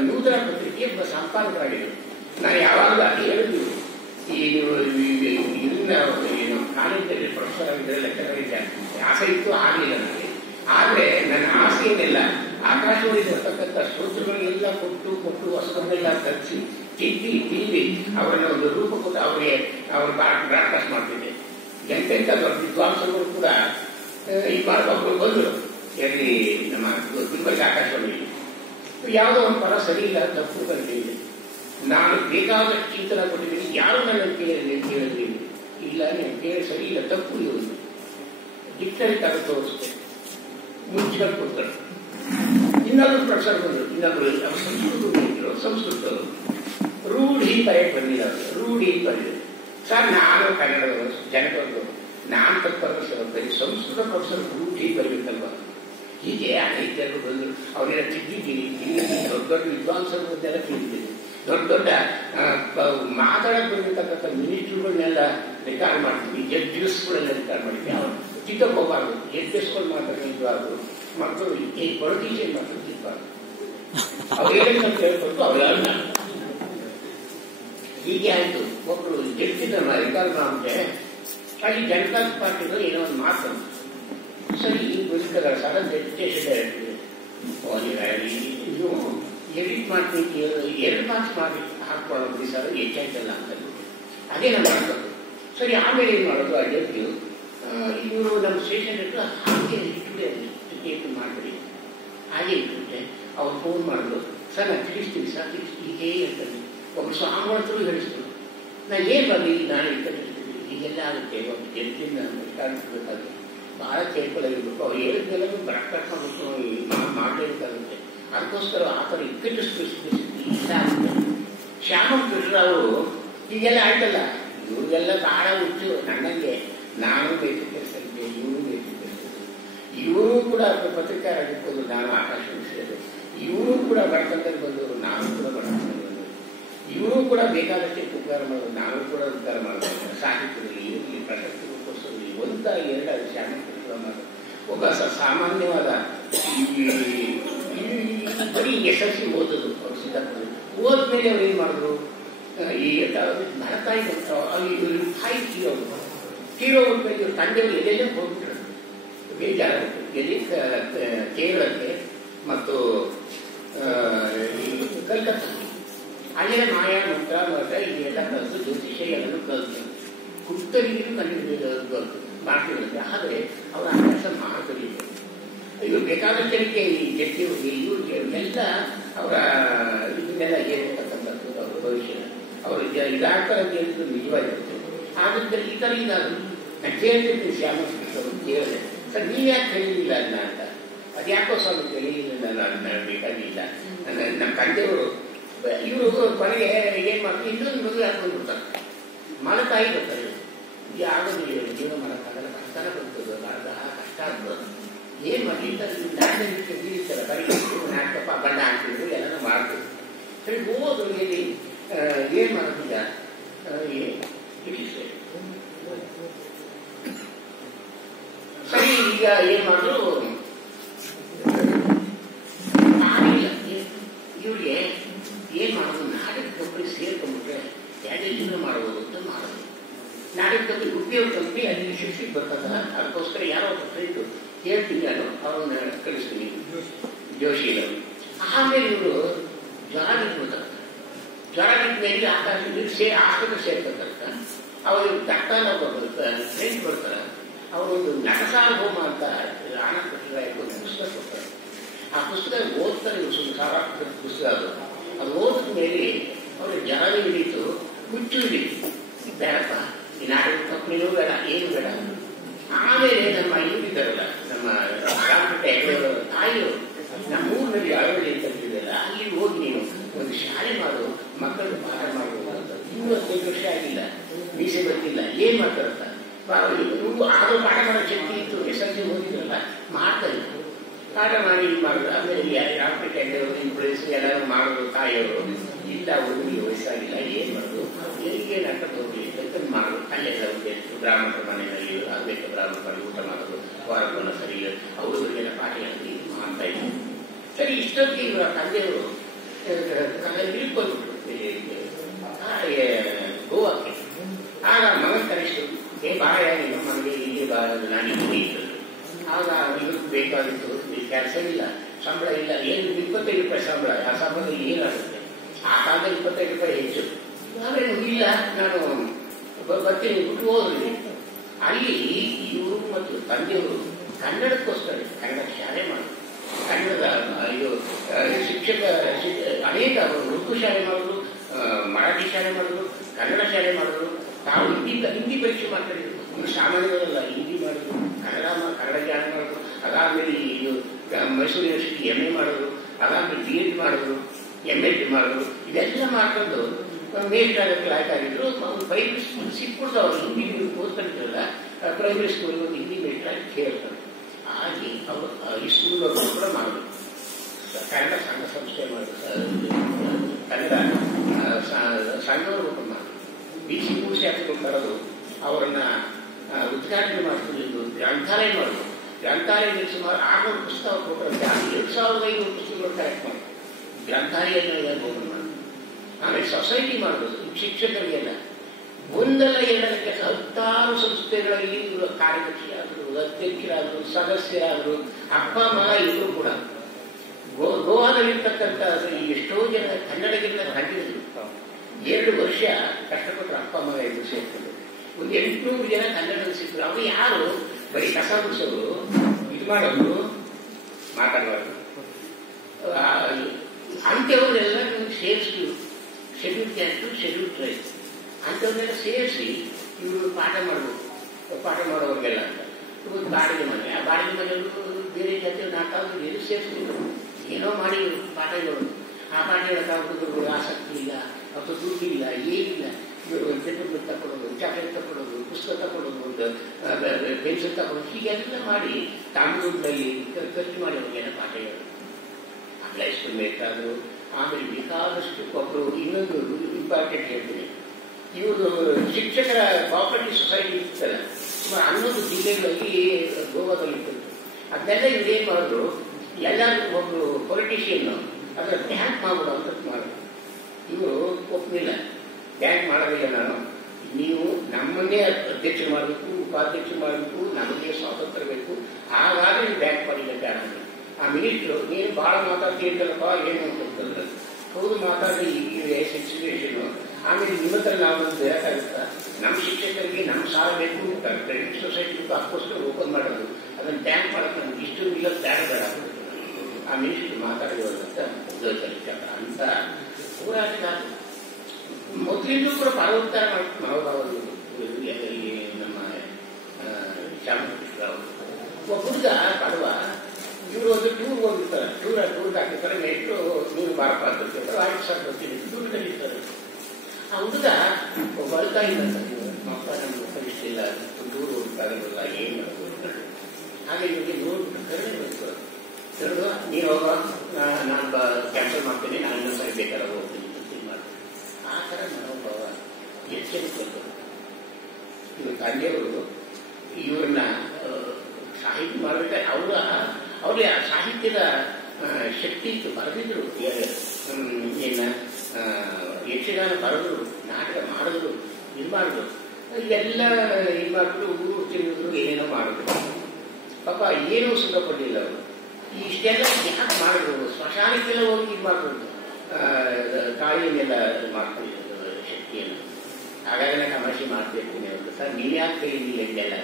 ನೂತನ ಪತ್ರಿಕೆ ಸಂಪಾದಕರಾಗಿದ್ರು. ನಾನು ಯಾವಾಗ ಹೇಳಿದ್ರು, ಈ ಇದನ್ನ ಏನು ಕಾಲೇಜಲ್ಲಿ ಪ್ರೊಫೆಸರ್ ಆಗಿದ್ರೆ ಲೆಕ್ಕರಿದ್ದೆ, ಆಸೆ ಇತ್ತು, ಆಗಲಿಲ್ಲ ನನಗೆ. ಆದರೆ ನನ್ನ ಆಸೆಯನ್ನೆಲ್ಲ ಆಕಾಶವಾಣಿ ಬರ್ತಕ್ಕಂಥ ಶ್ರೋತೃಗಳಿಗೆಲ್ಲ ಕೊಟ್ಟು ಹೊಸದನ್ನೆಲ್ಲ ತರಿಸಿ ತಿಂಡಿ ಅವರನ್ನ ಒಂದು ರೂಪ ಕೊಟ್ಟು ಅವ್ರು ಬ್ರಾಡ್ಕಾಸ್ಟ್ ಮಾಡ್ತಿದ್ದೆ. ಎಂತೆಂಥ ವಿದ್ವಾಂಸರು ಕೂಡ ಈ ಒಬ್ಬರು ಬಂದರು ಎಲ್ಲಿ ನಮ್ಮ ಗುಲ್ಬರ್ಗ ಆಕಾಶವಾಣಿ. ಯಾವುದೋ ಒಂದು ಪರ ಸರಿ ಇಲ್ಲ, ತಪ್ಪು ಹೇಳಿದೆ. ನಾನು ಬೇಕಾದಷ್ಟು ಚಿಂತನೆ ಕೊಟ್ಟಿದ್ದೀನಿ, ಯಾರು ನನ್ನ ಕೇಳಿದ್ದೀನಿ, ಇಲ್ಲ ನೀವು ಕೇಳಿ ಸರಿ ಇಲ್ಲ, ತಪ್ಪು ಇರುವುದು ಡಿಕ್ಟರಿ ತಗ ತೋರಿಸ್ತೆ, ಮುಂಚಿನ ಕೊಡ್ತಾರೆ. ಇನ್ನೊಂದು ಪ್ರೊಫೆಸರ್ ಬಂದರು, ಇನ್ನೊಬ್ಬರು ಸಂಸ್ಕೃತರು ರೂಢಿ ಬರೆಯಕ್ಕೆ ಬಂದಿಲ್ಲ. ರೂಢಿ ಬರೆದಿದೆ. ಸರ್, ನಾನು ಕನ್ನಡದವರು, ಜನಕವರು, ನಾನು ತಪ್ಪಲ್ಲಿ ಸಂಸ್ಕೃತ ಪ್ರೊಫೆಸರ್ ರೂಢಿ ಬರೀಬೇಕಲ್ವ. ಹೀಗೆ ಅನೇಕ ಜನರು ಬಂದರು. ಅವನ್ನೆಲ್ಲ ತಿದ್ದಿದ್ದೀನಿ. ದೊಡ್ಡ ದೊಡ್ಡ ವಿದ್ವಾಂಸರನ್ನೆಲ್ಲ ತಿಳಿದಿದ್ದೀನಿ. ದೊಡ್ಡ ದೊಡ್ಡ ಮಾತಾಡಕ್ಕೆ ಬಂದಿರ್ತಕ್ಕಂಥ ಮಿನಿಸ್ಟ್ರುಗಳನ್ನೆಲ್ಲ ರೆಕಾರ್ಡ್ ಮಾಡ್ತೀವಿ, ಜಡ್ಜಸ್ಗಳೆಲ್ಲ ರೆಕಾರ್ಡ್ ಮಾಡ್ತೀವಿ. ಅವ್ರು ಚಿಕ್ಕಕ್ಕೆ ಹೋಗಬಾರ್ದು, ಜಡ್ಜಸ್ಗಳು ಮಾತಾಡಬಾರ್ದು, ಮತ್ತು ಈ ಪೊಲಿಟಿಷಿಯನ್ ಮಾತಾಡ್ತಿರ್ಬಾರ್ದು. ಅವ್ರು ಹೇಳಿದ ಕೇಳ್ಕೊಂಡು ಅವ್ರೆಲ್ಲ ಹೀಗೆ ಆಯಿತು. ಒಬ್ಬರು ಜಡ್ಜಿನ ರೆಕಾರ್ಡ್ ಮಾಡಿದ್ರೆ ಅಲ್ಲಿ ಜನತಾ ಪಾರ್ಟಿಗಳು ಏನೋ ಒಂದು ಮಾತು ಸರಿ ಬದುಕದ ಸಡನ್ ಎಜುಕೇಶನ್ ಇದು ಎಡಿಟ್ ಮಾಡ್ತೀನಿ, 2 ಮಾರ್ಕ್ಸ್ ಮಾಡಿ ಹಾಕೊಳ್ಳೋದು ಸರ್ ಹೆಚ್ಚಾಯ್ತಲ್ಲ ಅಂತ ಅದೇ ನಮ್ಮ ಮಾಡ್ಬೇಕು. ಸರಿ, ಆಮೇಲೆ ಏನು ಮಾಡೋದು, ಆ ಜಡ್ಜು ಇವರು ನಮ್ಮ ಸ್ಟೇಷನ್ ಇಟ್ಟು ಹಾಗೆ ಇಟ್ಟುಬಿಟ್ಟೆ, ಟಿಕೆಟ್ ಮಾಡಿಬಿಡಿ, ಹಾಗೆ ಇಟ್ಬಿಟ್ಟೆ. ಅವ್ರು ಫೋನ್ ಮಾಡಿದ್ರು, ಸರ್ ನಾನು ತಿಳಿಸ್ತೀನಿ ಸರ್, ಹೀಗೇ ಹೇಳ್ತೀನಿ. ಒಬ್ಬರು ಸ್ವಾಮಿಗಳು ಹೇಳಿಸ್ತು, ನಾನು ಏನು ಬರಲಿ, ನಾನು ಇಟ್ಕೊಂಡಿರ್ತೀನಿ, ಹೀಗೆಲ್ಲ ಆಗುತ್ತೆ. ಒಂದು ಜಡ್ಜಿನ ಕಾಣಿಸ್ಬೇಕಾದ್ರೆ ಭಾಳ ಕೇಳ್ಕೊಳ್ಳೋದಿರ್ಬೇಕು. ಅವ್ರು ಹೇಳಿದ್ಮೇಲೆ ಬ್ರಾಡ್ಕಾಸ್ಟ್ ಮಾಡಲೇಬೇಕಾಗುತ್ತೆ. ಅದಕ್ಕೋಸ್ಕರ ಆ ಥರ ಇಕ್ಕಟ್ಟಿಸ್ಬೇಕು ಇಷ್ಟ ಆಗುತ್ತೆ. ಶ್ಯಾಮನ್ ಕೃಷ್ಣ ಅವರು ಹೀಗೆಲ್ಲ ಆಯ್ತಲ್ಲ, ಇವ್ರಿಗೆಲ್ಲ ಭಾಳ ಹುಚ್ಚು. ನನಗೆ ನಾನು ಬೇಸಿಕ್ ಕೆಲಸಕ್ಕೆ, ಇವರು ಬೇಸಿಕ್ ಕೆಲಸಕ್ಕೆ, ಇವರು ಕೂಡ ಪತ್ರಿಕಾರಾಗಿರ್ಬೋದು, ನಾನು ಆಕಾಶವಾಣಿ ಸೇರಿದೆ. ಇವರು ಕೂಡ ಬಡತನದಲ್ಲಿ ಬಂದವರು, ನಾನು ಕೂಡ ಬಡತನದಲ್ಲಿ ಬಂದವರು. ಇವರು ಕೂಡ ಬೇಕಾದಷ್ಟೇ ಉಪಕಾರ ಮಾಡೋದು, ನಾನು ಕೂಡ ಉಪಕಾರ ಮಾಡಬೇಕು. ಸಾಹಿತ್ಯದಲ್ಲಿ ಇರಲಿ, ಪ್ರಶಸ್ತಿಗೋಸ್ಕರಲಿ, ಒಂದ ಎರಡು ಶ್ಯಾಮನ್ ಕೃಷ್ಣ ಮಾಡೋದು ಒಬ್ಬ ಸಾಮಾನ್ಯವಾದ ಬರೀ SLC ಓದೋದು. ಅವ್ರು ಸಿದ್ಧಾಪುರ ಓದ್ಮೇಲೆ ಅವ್ರು ಏನು ಮಾಡಿದ್ರು, ಈ ನಡತಾಯಿ ಇವರು ತಾಯಿ ತೀರೋಗ್ಮೇಲೆ ಇವ್ರ ತಂದೆಯವರು ಎಲ್ಲೆಲ್ಲೇ ಹೋಗ್ಬಿಟ್ರು. ಬೇಜಾರಾಗುತ್ತೆ. ಎಲ್ಲಿ ಕೇರಳಕ್ಕೆ ಮತ್ತು ಕಲ್ಕತ್ತಾ, ಅಲ್ಲೇ ಮಾಯಾ ಮಂತ್ರ ಮಠ ಇದೆಲ್ಲ ಕಲಿತು ಜ್ಯೋತಿಷ್ಯ ಎಲ್ಲರೂ ಕಲಿತು ಕುತ್ತರಿಗೂ ಕಲಿತು ಮಾಡ್ತಿರುತ್ತೆ. ಆದರೆ ಅವರು ಆ ಕೆಲಸ ಮಾಡ್ತಿರ್ಲಿಲ್ಲ. ಇವರು ಬೇಕಾದಷ್ಟಕ್ಕೆ ಈ ಜಡ್ಜಿಯವರಿಗೆ ಇವ್ರಿಗೆ ಎಲ್ಲ ಅವರ ಇದನ್ನೆಲ್ಲ ಹೇಳ್ತಕ್ಕಂಥದ್ದು ಅವರ ಭವಿಷ್ಯ ಅವರು ಇದಾಗ್ತಾರೆ ಅಂತ ಹೇಳಿದ್ರು ನಿಜವಾಗಿರುತ್ತೆ. ಆದ್ರೆ ಈ ಥರ ಇದಾದ್ರು ನಾನು ಕೇಳ್ತಿರ್ತೀನಿ ಶ್ಯಾಮಕೃಷ್ಣ ಅವರು ಕೇಳಿದೆ, ಸರ್ ನೀವು ಯಾಕೆ ಕಲೀಲಿಲ್ಲ ಅದನ್ನ ಅಂತ. ಅದ್ಯಾಕೋ ಸ್ವಾಮಿ ಕಲೀಲಿಲ್ಲ, ನಾನು ಬೇಕಾಗಿಲ್ಲ. ನಮ್ಮ ತಂದೆಯವರು ಇವರು ಕೊನೆಗೆ ಏನು ಮಾಡ್ತಾರೆ, ಇನ್ನೊಂದು ಮದುವೆ ಹಾಕೊಂಡ್ಬಿಡ್ತಾರೆ. ಮಲತಾಯಿ ಬರ್ತಾರೆ, ಆಗೋದಿಲ್ಲ, ಜೀವನ ಮಾಡೋಕ್ಕಾಗಲ್ಲ, ಕಷ್ಟನ ಬರ್ತದೆ, ಕಷ್ಟ ಆಗ್ಬೋದು. ಏನು ಮಾಡಿರ್ತಾರೆ, ಬೀಳ್ತಾರೆ, ಬರೀ ನಾಟಕ ಬಣ್ಣ ಹಾಕ್ತಿದ್ರು, ಎಲ್ಲನೂ ಮಾಡ್ತಿದ್ರು. ಸರಿ ಹೋದ್ರು, ಎಲ್ಲಿ ಏನು ಮಾಡೋದಿಲ್ಲ. ಸರಿ, ಈಗ ಏನ್ ಮಾಡಿದ್ರು ಆಗಿಲ್ಲ. ಇವ್ರಿಗೆ ಏನ್ ಮಾಡೋದು, ನಾಟಕ ಕಂಪನಿ ಸೇರ್ಕೊಂಡ್ಬಿಟ್ರೆ ಯಾಕೆ ಮಾಡ್ಬೋದು ಅಂತ ಮಾಡೋದು. ನಾಟಕ ಕಂಪನಿ ಉದ್ಯೋಗ ಕಂಪನಿ ಅಲ್ಲಿ ಶಿಕ್ಷೆಗೆ ಬರ್ತದಲ್ಲ, ಅದಕ್ಕೋಸ್ಕರ ಯಾರೋ ಒಬ್ಬ ಫ್ರೆಂಡು ಹೇಳ್ತೀನಿ, ನಾನು ಅವ್ರನ್ನ ಕಳಿಸ್ತೀನಿ, ಜೋಶಿಯವರು. ಆಮೇಲೆ ಇವರು ಜ್ವರ ಬಿಟ್ಬಿಡ್ತಾರೆ. ಜ್ವರ ಬಿಟ್ಟ ಮೇಲೆ ಆಕಾಶದಲ್ಲಿ ಆಸ್ಪತ್ರೆ ಸೇರ್ಬೇಕಂತ ಅವರು ಡಾಕ್ಟರ್ ಫ್ರೆಂಡ್ ಬರ್ತಾರೆ. ಅವರೊಂದು ನಟಸಾರ್ವಭೌಮ ಅಂತ ಆನಂದ ಪಟ್ಟರಾಯ ಪುಸ್ತಕ ಕೊಡ್ತಾರೆ. ಆ ಪುಸ್ತಕ ಓದ್ತಾರೆ. ಸಾವಿರ ಪುಸ್ತಕ ಅದು ಓದಿದ ಮೇಲೆ ಅವ್ರ ಜ್ವರ ಹಿಡಿತು, ಹುಚ್ಚು ಹಿಡಿತು. ಬೇಡಪ್ಪ, ಈ ನಾಟಕ ಕಂಪನಿನೂ ಬೇಡ, ಏನು ಬೇಡ. ಆಮೇಲೆ ನಮ್ಮ ಇವ್ರಿದ್ದಾರಲ್ಲ, ನಮ್ಮ ರಾಮಕೃಷ್ಣ ಹೆಗಡೆಯವರ ತಾಯಿಯವರು ನಮ್ಮೂರಿನಲ್ಲಿ ಅಳವಡಿ ಅಂತಿದ್ದಲ್ಲ, ಅಲ್ಲಿ ಹೋಗಿ ನೀನು ಒಂದು ಶಾಲೆ ಮಾಡು, ಮಕ್ಕಳಿಗೆ ಪಾಠ ಮಾಡಬಹುದು ಅಂತ. 25 ವರ್ಷ ಆಗಿಲ್ಲ, ಮೀಸೆ ಬರ್ತಿಲ್ಲ, ಏನ್ ಮಾಡ್ತಾರಂತ. ನೀವು ಆಗ ಪಾಠ ಮಾಡೋ ಶಕ್ತಿ ಇತ್ತು, SLC ಓದಿದ್ರಲ್ಲ, ಮಾಡ್ತಾ ಇದ್ರು. ಪಾಠ ಮಾಡಿ ಇದು ಮಾಡಿದ್ರು. ಆಮೇಲೆ ರಾಮಕೃಷ್ಣ ಹೆಗಡೆಯವರು ಇನ್ಫ್ಲೂಯೆನ್ಸ್ ಎಲ್ಲರೂ ಮಾಡೋದು. ತಾಯಿಯವರು ಇಲ್ಲ, ಹುಡುಗಿಗೆ ವಯಸ್ಸಾಗಿಲ್ಲ, ಏನ್ ಮಾಡೋದು, ಎಲ್ಲಿಗೆ ನಾಟಕ ಹೋಗಿ ಬೆಕ್ಕನ್ನು ಮಾಡೋದು. ಅಲ್ಲೆಲ್ಲ ಬ್ರಾಹ್ಮಣರ ಮನೆಯಲ್ಲಿ ಆಗ್ಬೇಕು, ಬ್ರಾಹ್ಮಣ ಮಾಡಿ ಊಟ ಮಾಡೋದು, ವಾರಕ್ಕೊಂದು ಸರಿ ಅವರುಗಳಿಗೆಲ್ಲ ಪಾಠಗಳಲ್ಲಿ ಮಾಡ್ತಾ ಇದ್ರು. ಸರಿ, ಇಷ್ಟೊತ್ತಿಗೆ ಇವರ ತಂದೆಯವರು ಇಳ್ಕೊಂಡ್ಬಿಟ್ರು ಗೋವಾಕ್ಕೆ. ಆಗ ಮಗನ ಕನಿಷ್ಠ ಬಾಯ ನಿಮ್ಮ ಮನೆಗೆ ಇಲ್ಲಿ ನಾನು ಇಲ್ಲಿ ಇತ್ತು. ಆಗ ಇದಕ್ಕೆ ಬೇಕಾಗಿತ್ತು, ಕೆಲಸ ಇಲ್ಲ, ಸಂಬಳ ಇಲ್ಲ, ಏನು 25 ರೂಪಾಯಿ ಸಂಬಳ. ಆ ಸಂಬಳದಲ್ಲಿ ಏನಾಗುತ್ತೆ? ಆ ಕಾಲದಲ್ಲಿ 25 ರೂಪಾಯಿ ಹೆಚ್ಚು. ಆಮೇಲೆ ಇಲ್ಲ, ನಾನು ಬರ್ತೀನಿ ಬಿಟ್ಟು ಹೋದ್ರಿ. ಅಲ್ಲಿ ಇವರು ಮತ್ತು ತಂದೆಯವರು ಕನ್ನಡಕ್ಕೋಸ್ಕರ ಕನ್ನಡ ಶಾಲೆ ಮಾಡಿದ್ರು. ಕನ್ನಡದ ಇದು ಶಿಕ್ಷಕ ಅನೇಕ ಉರ್ದು ಶಾಲೆ ಮಾಡಿದ್ರು, ಮರಾಠಿ ಶಾಲೆ ಮಾಡಿದ್ರು, ಕನ್ನಡ ಶಾಲೆ ಮಾಡಿದ್ರು. ತಾವು ಹಿಂದಿ ಪರೀಕ್ಷೆ ಮಾಡ್ತಿದ್ರು. ಸಾಮಾನ್ಯದಲ್ಲ, ಹಿಂದಿ ಮಾಡಿದ್ರು, ಕನ್ನಡ ಜ್ಞಾನ ಮಾಡಿದ್ರು. ಅದಾದ್ಮೇಲೆ ಇದು ಮೈಸೂರು ಯೂನಿವರ್ಸಿಟಿ MA ಮಾಡಿದ್ರು, ಅದಾದ್ಮೇಲೆ B.Ed ಮಾಡಿದ್ರು, MA ಮಾಡಿದ್ರು. ಇದೆಲ್ಲ ಮಾಡ್ಕೊಂಡು ಮೇಲ್ಟಾಗಕ್ಕೆ ಲಾಯ್ಕಾಗಿದ್ರು. ಪ್ರೈಮರಿ ಸ್ಕೂಲ್ ಸಿಕ್ಬಿಡ್ದವ್ರು ಹಿಂದಿ ಓದ್ಕೊಂಡಿದ್ರಲ್ಲ, ಪ್ರೈಮರಿ ಸ್ಕೂಲ್ ಒಂದು ಹಿಂದಿ ಮೇಲ್ಟಾಗಿ ಸೇರ್ತಾರೆ. ಹಾಗೆ ಅವರು ಈ ಸ್ಕೂಲ್ ಕೂಡ ಮಾಡಿದ್ರು. ಕನ್ನಡ ಸಂಘ ಸಂಸ್ಥೆ ಮಾಡಿದ್ರು, ಕನ್ನಡ ಸಂಘವರು ಓಪನ್ ಮಾಡಿದ್ರು. BC ಮೂರ್ತಿಗಳು ಕರೆದು ಅವರನ್ನ ಉದ್ಘಾಟನೆ ಮಾಡ್ತಿದ್ದು ಗ್ರಂಥಾಲಯ ಮಾಡಿದ್ರು. ಗ್ರಂಥಾಲಯದಲ್ಲಿ ಸುಮಾರು 600 ಪುಸ್ತಕ ಕೊಟ್ಟರೆ 2500 ಪುಸ್ತಕಗಳು ಕಲೆಕ್ಟ್ ಮಾಡಿದ್ರು. ಗ್ರಂಥಾಲಯ ಓಪನ್ ಮಾಡಿದ್ರು. ಆಮೇಲೆ ಸೊಸೈಟಿ ಮಾಡಿದ್ರು ಶಿಕ್ಷಕರಿಗೆಲ್ಲ. ಒಂದಲ್ಲ ಎರಡಕ್ಕೆ 10 ಸಂಸ್ಥೆಗಳಲ್ಲಿ ಇವರು ಕಾರ್ಯದರ್ಶಿಯಾದರು, ಅಧ್ಯಕ್ಷರಾದರು, ಸದಸ್ಯರಾದರು, ಅಪ್ಪ ಮಗ ಇವರು ಕೂಡ. ಗೋವಾದಲ್ಲಿರ್ತಕ್ಕಂಥ ಎಷ್ಟೋ ಜನ ಕನ್ನಡಿಗರನ್ನ ಕಂಡಿದ್ರು. 2 ವರ್ಷ ಕಷ್ಟಪಟ್ಟರು ಅಪ್ಪ ಮಗ ಇದ್ರು ಸೇರ್ಕೊಂಡು. ಒಂದು 800 ಜನ ಕನ್ನಡ ಸಿಕ್ಕರು. ಅವರು ಯಾರು? ಬರೀ ಕಸ ಗುಡಿಸೋರು, ಇದು ಮಾಡೋದು, ಮಾತಾಡಬಾರ್ದು ಅಂಥವ್ರನ್ನೆಲ್ಲ ಸೇರಿಸಿ ಶೆಡ್ಯೂಲ್ ಕ್ಯಾಸ್ಟ್, ಶೆಡ್ಯೂಲ್ ಟ್ರೈಬ್ ಅಂಥವ್ರನ್ನೆಲ್ಲ ಸೇರಿಸಿ ಇವರು ಪಾಠ ಮಾಡಬೇಕು. ಪಾಠ ಮಾಡೋರಿಗೆಲ್ಲ ಅಂತ ಒಂದು ಬಾಡಿಗೆ ಮನೆ, ಆ ಬಾಡಿಗೆ ಮನೆಯವರು ಬೇರೆ ಜಾತಿ 4 ಬೇರೆ ಸೇರಿಸ್ತಿದ್ರು. ಏನೋ ಮಾಡಿ ಪಾಠ ಹೇಳೋದು. ಆ ಪಾಠ ಹೇಳೋಕೆ ಹುಡುಗರುಗಳು ಆಸಕ್ತಿ ಇಲ್ಲ, ಅಥವಾ ದುಡ್ಡು ಇಲ್ಲ, ಏನಿಲ್ಲ. ಪೆಟ್ರೋಲ್ ತಗೊಳ್ಳೋದು, ಚಾಕ್ಲೇಟ್ ತಗೊಳ್ಳೋದು, ಪುಸ್ತಕ ತಗೊಳ್ಳೋದು, ಒಂದು ಪೆನ್ಸಿಲ್ ತಗೊಳ್ಳೋದು, ಹೀಗೆಲ್ಲ ಮಾಡಿ ತಾಮ್ರದಲ್ಲಿ ಖರ್ಚು ಮಾಡಿ ಅವ್ರಿಗೆಲ್ಲ ಪಾಠ ಹೇಳೋದು. ಅಪ್ಲೈಸ್ಮೆಂಟ್ ಆದರು. ಆಮೇಲೆ ಬೇಕಾದಷ್ಟು ಒಬ್ಬರು ಇನ್ನೊಂದು ಇಂಪಾರ್ಟೆಂಟ್ ಹೇಳ್ತೀನಿ. ಇವರು ಶಿಕ್ಷಕರ ಕೋಆಪರೇಟಿವ್ ಸೊಸೈಟಿ ಇರ್ತಲ್ಲ, ಸುಮಾರು 11 ಜಿಲ್ಲೆಗಳಲ್ಲಿ ಗೋವಾದಲ್ಲಿ ಇತ್ತು. ಅದನ್ನೆಲ್ಲ ಇವ್ರೇನ್ ಮಾಡಿದ್ರು, ಎಲ್ಲರೂ ಒಬ್ರು ಪೊಲಿಟಿಷಿಯನ್ ಅದರ ಬ್ಯಾಂಕ್ ಮಾಡೋದು ಅಂತ ಮಾಡಿದ್ರು. ಇವರು ಒಪ್ಪಲಿಲ್ಲ, ಬ್ಯಾಂಕ್ ಮಾಡೋದಿಲ್ಲ, ನಾನು ನೀವು ನಮ್ಮನ್ನೇ ಅಧ್ಯಕ್ಷ ಮಾಡಬೇಕು, ಉಪಾಧ್ಯಕ್ಷ ಮಾಡಬೇಕು, ನಮಗೆ ಸ್ವಾತಂತ್ರ್ಯ ಬೇಕು, ಹಾಗಾದ್ರೆ ನೀವು ಬ್ಯಾಂಕ್ ಮಾಡಿಲ್ಲ. ಆ ಮಿನಿಸ್ಟ್ರು ನೀನು ಬಹಳ ಮಾತಾಡ್ತೀರಲ್ಲಪ್ಪ, ಏನು ಅಂತಂದ್ರೆ ಹೌದು ಮಾತಾಡಿ ಸಿಚುವೇಶನ್. ಆಮೇಲೆ ನಿಮ್ಮ ಹತ್ರ ನಾವು ಬೇಕಾಗುತ್ತಾ, ನಮ್ಮ ಶಿಕ್ಷಕರಿಗೆ ನಮ್ಮ ಸಾಲ ಬೇಕು, ಕ್ರೆಡಿಟ್ ಸೊಸೈಟಿ ಅದಕ್ಕೋಸ್ಕರ ಓಪನ್ ಮಾಡೋದು, ಅದನ್ನು ಬ್ಯಾಂಕ್ ಮಾಡೋದು ನಮ್ಗೆ ಇಷ್ಟು ಇಲ್ಲ, ಬ್ಯಾಂಕ್ ಬೇಡ. ಆ ಮಿನಿಸ್ಟ್ರು ಮಾತಾಡಿರೋದಂತ ಅಂತ ಹೋರಾಟ ಮೊದಲಿಂದೂ ಕೂಡ ಪರೋಪಕಾರ ಮನೋಭಾವ ನಮ್ಮ ಚಾಮಕೃಷ್ಣ ಒಬ್ಬ ಹುಡುಗ ಬಡವ. ಇವರು ಒಂದು ಟೂರ್ ಹೋಗಿರ್ತಾರೆ, ಟೂರ್ ಹಾಕಿರ್ತಾರೆ. ನೆಟ್ಟು ನೀರು ಬಾರಪ್ಪ ಅಂತ ಆಯ್ತು ಸರ್ ಬರ್ತೀನಿ, ದುಡ್ಡು ಕಲಿತಾರೆ. ಆ ಹುಡುಗ ಒಬ್ಬ ಅಳ್ಕಾಯಿಲ್ಲ, ಮಕ್ಕಳ ನಮ್ಗೆ ಕಲಿಸ್ತಿಲ್ಲ, ದೂರ ಹೋಗ್ತಾರಲ್ಲ, ಏನು ಹಾಗೆ ಇವ್ರಿಗೆ ನೋಡ್ಬಿಟ್ಟು ಕಡಿಮೆ ಬೇಕು. ನೀನು ಹೋಗೋ, ನಾನು ಕ್ಯಾನ್ಸಲ್ ಮಾಡ್ತೀನಿ, ನಾನು ಇನ್ನೊಂದು ಸರಿ ಬೇಕಾದ್ರೆ ಹೋಗ್ತೀನಿ ಮಾಡ್ತೀನಿ. ಆ ಥರ ಮನೋಭಾವ ಎಚ್ಚರಿಕೆ. ಇವ್ರ ತಂದೆಯವರು ಇವ್ರನ್ನ ಸಾಹಿತ್ಯ ಮಾಡಬೇಕಾದ್ರೆ ಅವ್ರಿಗೆ ಸಾಹಿತ್ಯದ ಶಕ್ತಿ ಇತ್ತು. ಬರೆದಿದ್ರು, ಏನ ಯಕ್ಷಗಾನ ಬರೆದ್ರು, ನಾಟಕ ಮಾಡಿದ್ರು, ಇದು ಮಾಡಿದ್ರು, ಎಲ್ಲ ಇದು ಮಾಡಿಬಿಟ್ಟು ಊರು ತಿರುಗಿದ್ರು, ಏನೇನೋ ಮಾಡಿದ್ರು. ಪಾಪ ಏನೂ ಸುಖಪಡಲಿಲ್ಲ ಅವರು. ಇಷ್ಟೆಲ್ಲ ಯಾಕೆ ಮಾಡಿದ್ರು? ಸ್ಮಶಾನಕ್ಕೆಲ್ಲ ಹೋಗಿ ಇದು ಮಾಡ್ಬೋದು, ಕಾಯಿಲೆನೆಲ್ಲ ಮಾಡ್ಕೊಂಡಿದ್ರು ಶಕ್ತಿಯನ್ನು. ಹಾಗಾದ್ರೆ ತಮಾಷೆ ಮಾಡ್ತಿರ್ತೀನಿ ಅವರು, ಸರ್ ನೀವ್ಯಾಕೆ ಕೈಲಿಲ್ಲ ಇದೆಲ್ಲ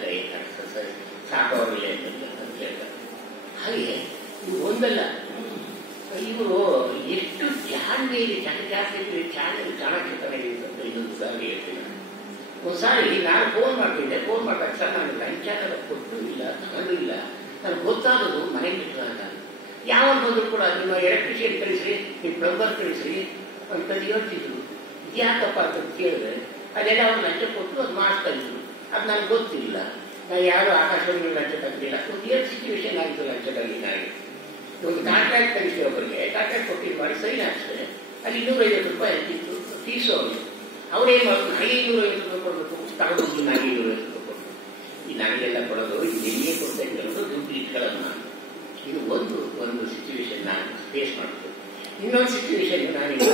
ಸರ್ ಸಾಕವ್ರಿಲ್ಲ ಅಂತ ಹೇಳ್ತಾರೆ. ಹಾಗೆ ಇವು ಒಂದಲ್ಲ, ಇವರು ಎಷ್ಟು ಜಾಣ್ಮೆಯಲ್ಲಿ ಜಾಸ್ತಿ ಚಾಣಕ್ಯತನ ಇದೆ ಅಂತ ಇನ್ನೊಂದು ಸಾರಿ ಹೇಳ್ತೀನಿ. ಒಂದ್ಸಾರಿ ನಾನು ಫೋನ್ ಮಾಡ್ತಿದ್ದೆ, ಫೋನ್ ಮಾಡಿದಾಗ ಸರ್ ನಾನು ಲಂಚಾನ ಕೊಟ್ಟು ಇಲ್ಲ, ತಗೊಂಡು ಇಲ್ಲ, ನನಗೆ ಗೊತ್ತಾಗೋದು ಮನೆಗೆ ಬಿಟ್ಟದಾಗ ಯಾವಾಗ ಬಂದರೂ ಕೂಡ ನಿಮ್ಮ ಎಲೆಕ್ಟ್ರಿಷಿಯನ್ ಕಳಿಸ್ರಿ, ನಿಮ್ಮ ಪ್ಲಂಬರ್ ಕಳಿಸ್ರಿ ಅಂತಂದು ಹೇಳ್ತಿದ್ರು. ಯಾಕಪ್ಪ ಅಂತ ಕೇಳಿದ್ರೆ ಅದೆಲ್ಲ ಅವ್ರು ಲಂಚ ಕೊಟ್ಟು ಅದು ಮಾಡಿಸ್ತಾ ಇದ್ರು. ಅದು ನನಗೆ ಗೊತ್ತಿಲ್ಲ, ನಾನು ಯಾರು ಆಕಾಶವಾಣಿ ಲಂಚ ತಂದಿಲ್ಲ. ಒಂದು ಏನು ಸಿಚುವೇಶನ್ ಆಗಿತ್ತು ಲಂಚದಲ್ಲಿ. ನನಗೆ ಒಂದು ಕಾಂಟ್ರಾಕ್ಟ್ ಕಳಿಸಿ ಒಬ್ಬರಿಗೆ ಕಾಂಟ್ರಾಕ್ಟ್ ಕೊಟ್ಟಿದ್ದು ಮಾಡಿ ಸೈನ್ ಹಾಕ್ತಾರೆ. ಅಲ್ಲಿ 250 ರೂಪಾಯಿ ಅಂತಿತ್ತು ಫೀಸು ಅವರು. ಅವ್ರೇನು ಮಾಡೋದು, ನನಗೆ 250 ರೂಪಾಯಿ ಕೊಡಬೇಕು, ತಗೊಂಡು ನನಗೆ 250 ರೂಪಾಯಿ ಕೊಡಬೇಕು. ಈ ನನಗೆಲ್ಲ ಕೊಡೋದು ಇದು ಎಲ್ಲಿಯೇ ಕೊಡ್ತಾ ಇರೋದು ದುಡ್ಡು ಇಟ್ಕೊಳ್ಳೋದು. ನಾನು ಇದು ಒಂದು ಸಿಚುವೇಶನ್ ನಾನು ಫೇಸ್ ಮಾಡ್ತೀನಿ. ಇನ್ನೊಂದು ಸಿಚುವೇಶನ್, ನಾನೀಗ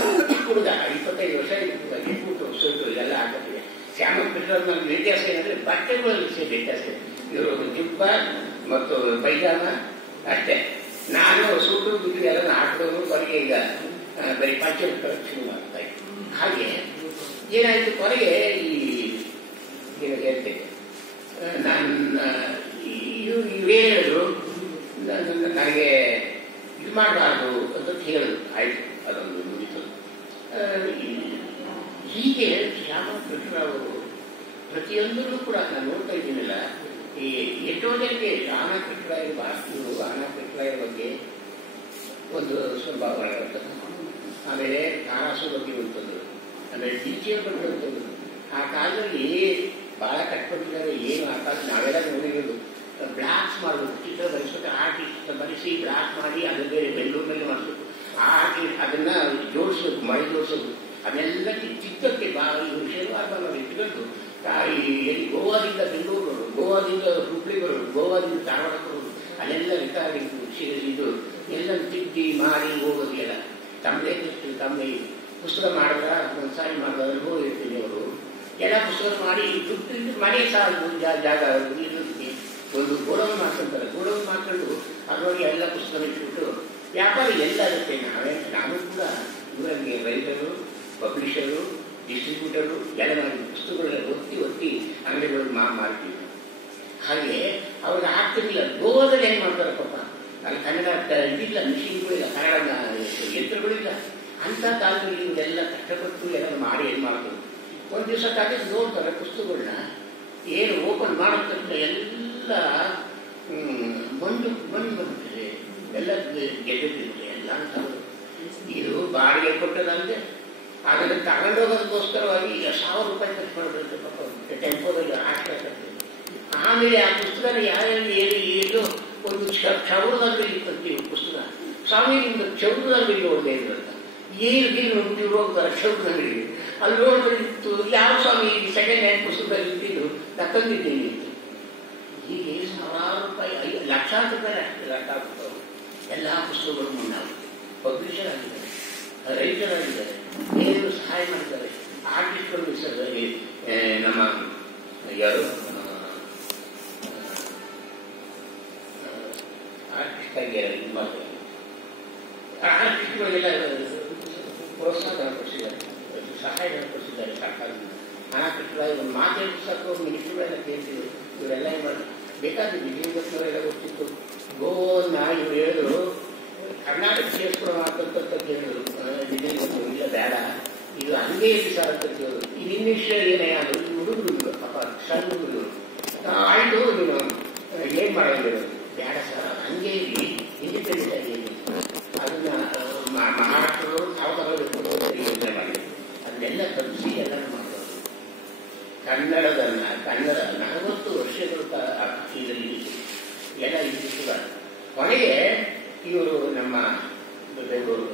ಹುಡುಗ 25 ವರ್ಷ ಇಟ್ಬಿಟ್ಟು ಇದೆಲ್ಲ ಆಗ್ತದೆ. ಶ್ಯಾಮ ಕೃಷ್ಣ ನನ್ನ ವ್ಯತ್ಯಾಸ ಏನಂದ್ರೆ ಬಟ್ಟೆಗಳಲ್ಲಿ ವ್ಯತ್ಯಾಸ ಇದೆ. ಇವರು ಜುಬ್ಬ ಮತ್ತು ಪೈಜಾಮ ಅಷ್ಟೇ. ನಾನು ಸೂಟು ಬಿಟ್ಟು ಎಲ್ಲ ಹಾಕಿದವರು ಕೊನೆಗೆ ಈಗ ಬರೀ ಪಂಚೆ ಶುರು ಮಾಡ್ತಾ ಇತ್ತು. ಹಾಗೆ ಏನಾಯ್ತು, ಕೊನೆಗೆ ಈ ಹೇಳ್ತೇನೆ ನನ್ನ ಇವರೇ ಹೇಳಿದ್ರು ನನಗೆ ಇದು ಮಾಡಬಾರ್ದು ಅಂತ ಹೇಳಿದ್ರು. ಆಯ್ತು, ಅದೊಂದು ಮುಗಿತು. ಹೀಗೆ ಶ್ಯಾಮ ಕೃಷ್ಣ ಅವರು ಪ್ರತಿಯೊಂದರಲ್ಲೂ ಕೂಡ ನಾನು ನೋಡ್ತಾ ಇದ್ದೀನಿಲ್ಲ. ಈ ಎಷ್ಟೋ ಜನಕ್ಕೆ ಆನಾ ಕೃಷ್ಣರಾಯರು ಭಾಷೆಗಳು, ಆನಾ ಕೃಷ್ಣರಾಯರ ಬಗ್ಗೆ ಒಂದು ಸ್ವಭಾವ, ಆಮೇಲೆ ತಾರಾಸು ಬಗ್ಗೆ ಅಂತಂದ್ರು, ಆಮೇಲೆ ಟೀಚರ್ ಬಗ್ಗೆ ಅಂತಂದ್ರು. ಆ ಕಾಲದಲ್ಲಿ ಬಹಳ ಕಷ್ಟಪಟ್ಟಿದ್ದಾರೆ. ಏನು ಆ ಕಾಲ ನಾವೆಲ್ಲ ನೋಡಿರೋದು, ಬ್ಲಾಕ್ಸ್ ಮಾಡಬೇಕು, ಚಿತ್ರ ಬರೆಸ್ಬೇಕು, ಆರ್ಟಿಸ್ಟ್ ಬರೆಸಿ ಬ್ಲಾಕ್ ಮಾಡಿ ಅದು ಬೇರೆ ಬೆಂಗಳೂರಿನಲ್ಲಿ ಮಾಡಿಸ್ಬೇಕು, ಆರ್ಟಿಸ್ಟ್ ಅದನ್ನ ಜೋಡಿಸ್ಬೇಕು, ಮಳೆ ಜೋಡಿಸೋದು, ಅದೆಲ್ಲ ಚಿತ್ರಕ್ಕೆ ಶನಿವಾರ ನಾವು ಇಟ್ಕೊಂಡು ಗೋವಾದಿಂದ ಬೆಂಗಳೂರು ಬರೋದು, ಗೋವಾದಿಂದ ಹುಬ್ಳಿ ಬರೋದು, ಗೋವಾದಿಂದ ಧಾರವಾಡ ಬರೋದು, ಅಲ್ಲೆಲ್ಲ ರೆಕಾರ್ಡಿಂಗ್ ಇದು ಎಲ್ಲ ತಿದ್ದಿ ಮಾಡಿ ಹೋಗೋದು. ಎಲ್ಲ ತಮ್ಮದೇ ತಮ್ಮ ಪುಸ್ತಕ ಮಾಡಿದ್ರ ಒಂದ್ಸಾರಿ ಮಾಡಿದ ಅನುಭವ ಇರ್ತೀನಿ. ಅವರು ಎಲ್ಲ ಪುಸ್ತಕ ಮಾಡಿ ದುಡ್ಡು ಮನೆ ಸಹ ಜಾಗ ಒಂದು ಗೋಡೌನ್ ಮಾಡ್ಕೊಂತಾರೆ. ಗೋಡೌನ್ ಮಾಡ್ಕೊಂಡು ಅದರೊಳಗೆ ಎಲ್ಲ ಪುಸ್ತಕ ಇಟ್ಬಿಟ್ಟು ವ್ಯಾಪಾರ ಎಲ್ಲ ಇರುತ್ತೆ. ನಾನು ಕೂಡ ಊರಲ್ಲಿ ರೈತರು, ಪಬ್ಲಿಷರು, ಡಿಸ್ಟ್ರಿಬ್ಯೂಟರು ಎಲ್ಲ ಮಾಡಿ ಪುಸ್ತಕಗಳನ್ನ ಒತ್ತಿ ಅಂಗಡಿಗಳು ಮಾಡ್ತೀವಿ. ಹಾಗೆ ಅವ್ರಿಗೆ ಆಗ್ತಿರ್ಲಿಲ್ಲ. ಗೋವಾದಲ್ಲಿ ಹೆಂಗ್ ಮಾಡ್ತಾರೆ ಪಾಪ, ಅಲ್ಲಿ ಕನ್ನಡ ಇದಿಲ್ಲ, ಮಿಷಿನ್ಗಳಿಲ್ಲ, ಕನ್ನಡ ಯಂತ್ರಗಳಿಲ್ಲ. ಅಂತ ಕಾಲದಲ್ಲಿ ಇವರೆಲ್ಲ ಕಷ್ಟಪಟ್ಟು ಎಲ್ಲ ಮಾಡಿ ಏನು ಮಾಡ್ತಾರೆ. ಒಂದು ದಿವಸ ಕಾಲೇಜ್ ನೋಡ್ತಾರೆ ಪುಸ್ತಕಗಳನ್ನ, ಏನು ಓಪನ್ ಮಾಡೋ ತಕ್ಷಣ ಎಲ್ಲ ಮಣ್ಣು ಬಂದಿದೆ, ಎಲ್ಲ ಗೆದ್ದಿರುತ್ತೆ ಎಲ್ಲ ಅಂತ. ಇದು ಬಾಡಿಗೆ ಕೊಟ್ಟದಂತೆ. ಅದನ್ನು ತಗೊಂಡೋಗೋದಕ್ಕೋಸ್ಕರವಾಗಿ 1000 ರೂಪಾಯಿ ಖರ್ಚು ಮಾಡಬೇಕು ಪಾಪ ಟೆಂಪೋದಲ್ಲಿ ಹಾಕ್ತಾರೆ. ಆಮೇಲೆ ಆ ಪುಸ್ತಕನ ಯಾರ್ಯಾರು ಎಲ್ಲೋ ಒಂದು ಚೌರದಂಗಡಿ ಇರ್ತೀವಿ ಪುಸ್ತಕ. ಸ್ವಾಮಿ ನಿಮ್ದು ಚೌರದಂಗಡಿ ನೋಡದೆ ಇದ್ರಂತ. ಏನು ನೀವು ಹೋಗ್ತಾರೆ ಚೌರದಂಗಡಿಗೆ, ಅಲ್ಲಿ ನೋಡಿತ್ತು ಯಾವ ಸ್ವಾಮಿ ಸೆಕೆಂಡ್ ಹ್ಯಾಂಡ್ ಪುಸ್ತಕದಲ್ಲಿ ಇಟ್ಟಿದ್ದು ತಕ್ಕೊಂಡಿದ್ದೀನಿ ಇತ್ತು. ಹೀಗೆ 1000 ರೂಪಾಯಿ, ಲಕ್ಷಾಂತರ ರೂಪಾಯಿ ಅಷ್ಟು ಎಲ್ಲ ಪುಸ್ತಕಗಳು ಮುನ್ನಾಗುತ್ತೆ. ಪಬ್ಲಿಷರ್ ಆಗಿದ್ದಾರೆ, ರೈತರಾಗಿದ್ದಾರೆ, ಬೇರೆಯವರು ಸಹಾಯ ಮಾಡ್ತಾರೆ, ಆರ್ಟಿಸ್ಟ್ಗಳು ನಮ್ಮ ಯಾರು ಆರ್ಟಿಸ್ಟ್ ಆಗಿದ್ದಾರೆ, ಇದು ಮಾಡ್ತಾರೆ. ಆರ್ಟಿಸ್ಟ್ಗಳಿಗೆಲ್ಲ ಪ್ರೋತ್ಸಾಹ ಕೊಡಿಸಿದ್ದಾರೆ, ಸಹಾಯ ಕೊಡಿಸಿದ್ದಾರೆ ಸರ್ಕಾರದಿಂದ. ಆರ್ಟಿಸ್ಟ್ಗಳಾಗಿ ಒಂದು ಮಾತೇನು ಸಾಕು, ಮಿನಿಸ್ಟ್ರುಗಳೆಲ್ಲ ಕೇಳ್ತಿದ್ರು. ಇವರೆಲ್ಲ ಏನು ಮಾಡಿ ಬೇಕಾದ್ರೆ ವಿಜಯಭಟ್ನವರೆಲ್ಲ ಗೊತ್ತಿತ್ತು. ಗೋವನ್ನ ಇವ್ರು ಹೇಳಿದ್ರು ಕರ್ನಾಟಕ ಸೇರಿಸ್ಕೊಡೋ ಮಾತಂತ ಹೇಳಿದ್ರು. ಇಲ್ಲ ಬೇಡ, ಇದು ಹಂಗೆ ಇರಲಿ ಸರ್ ಅಂತ ಕೇಳಿದ್ರು. ಇದು ಇನ್ನಿಷ್ಟ ಏನೇ ಅದು ಹುಡುಗರು ಪಾಪ ಸಣ್ಣ ಹುಡುಗರು. ಆಯ್ತು ನೀನು ಏನ್ ಮಾಡೋದು, ಬೇಡ ಸರ್ ಅದು ಹಂಗೆ ಇರಲಿ, ಇಂಡಿಪೆಂಡೆಂಟ್ ಆಗಿ ಅದನ್ನ ಮಹಾರಾಷ್ಟ್ರದವರು ತಾವು ತಗೋಬೇಕು ಯೋಚನೆ ಮಾಡಿದ್ರು. ಅದನ್ನೆಲ್ಲ ತಪ್ಪಿಸಿ ಎಲ್ಲ ಮಾಡೋದು. ಕನ್ನಡ 40 ವರ್ಷಗಳು ಇದರಲ್ಲಿ ಎಲ್ಲ ಇದ್ದಿತ್ತು. ಕೊನೆಗೆ ಇವರು ನಮ್ಮ ಬೆಂಗಳೂರು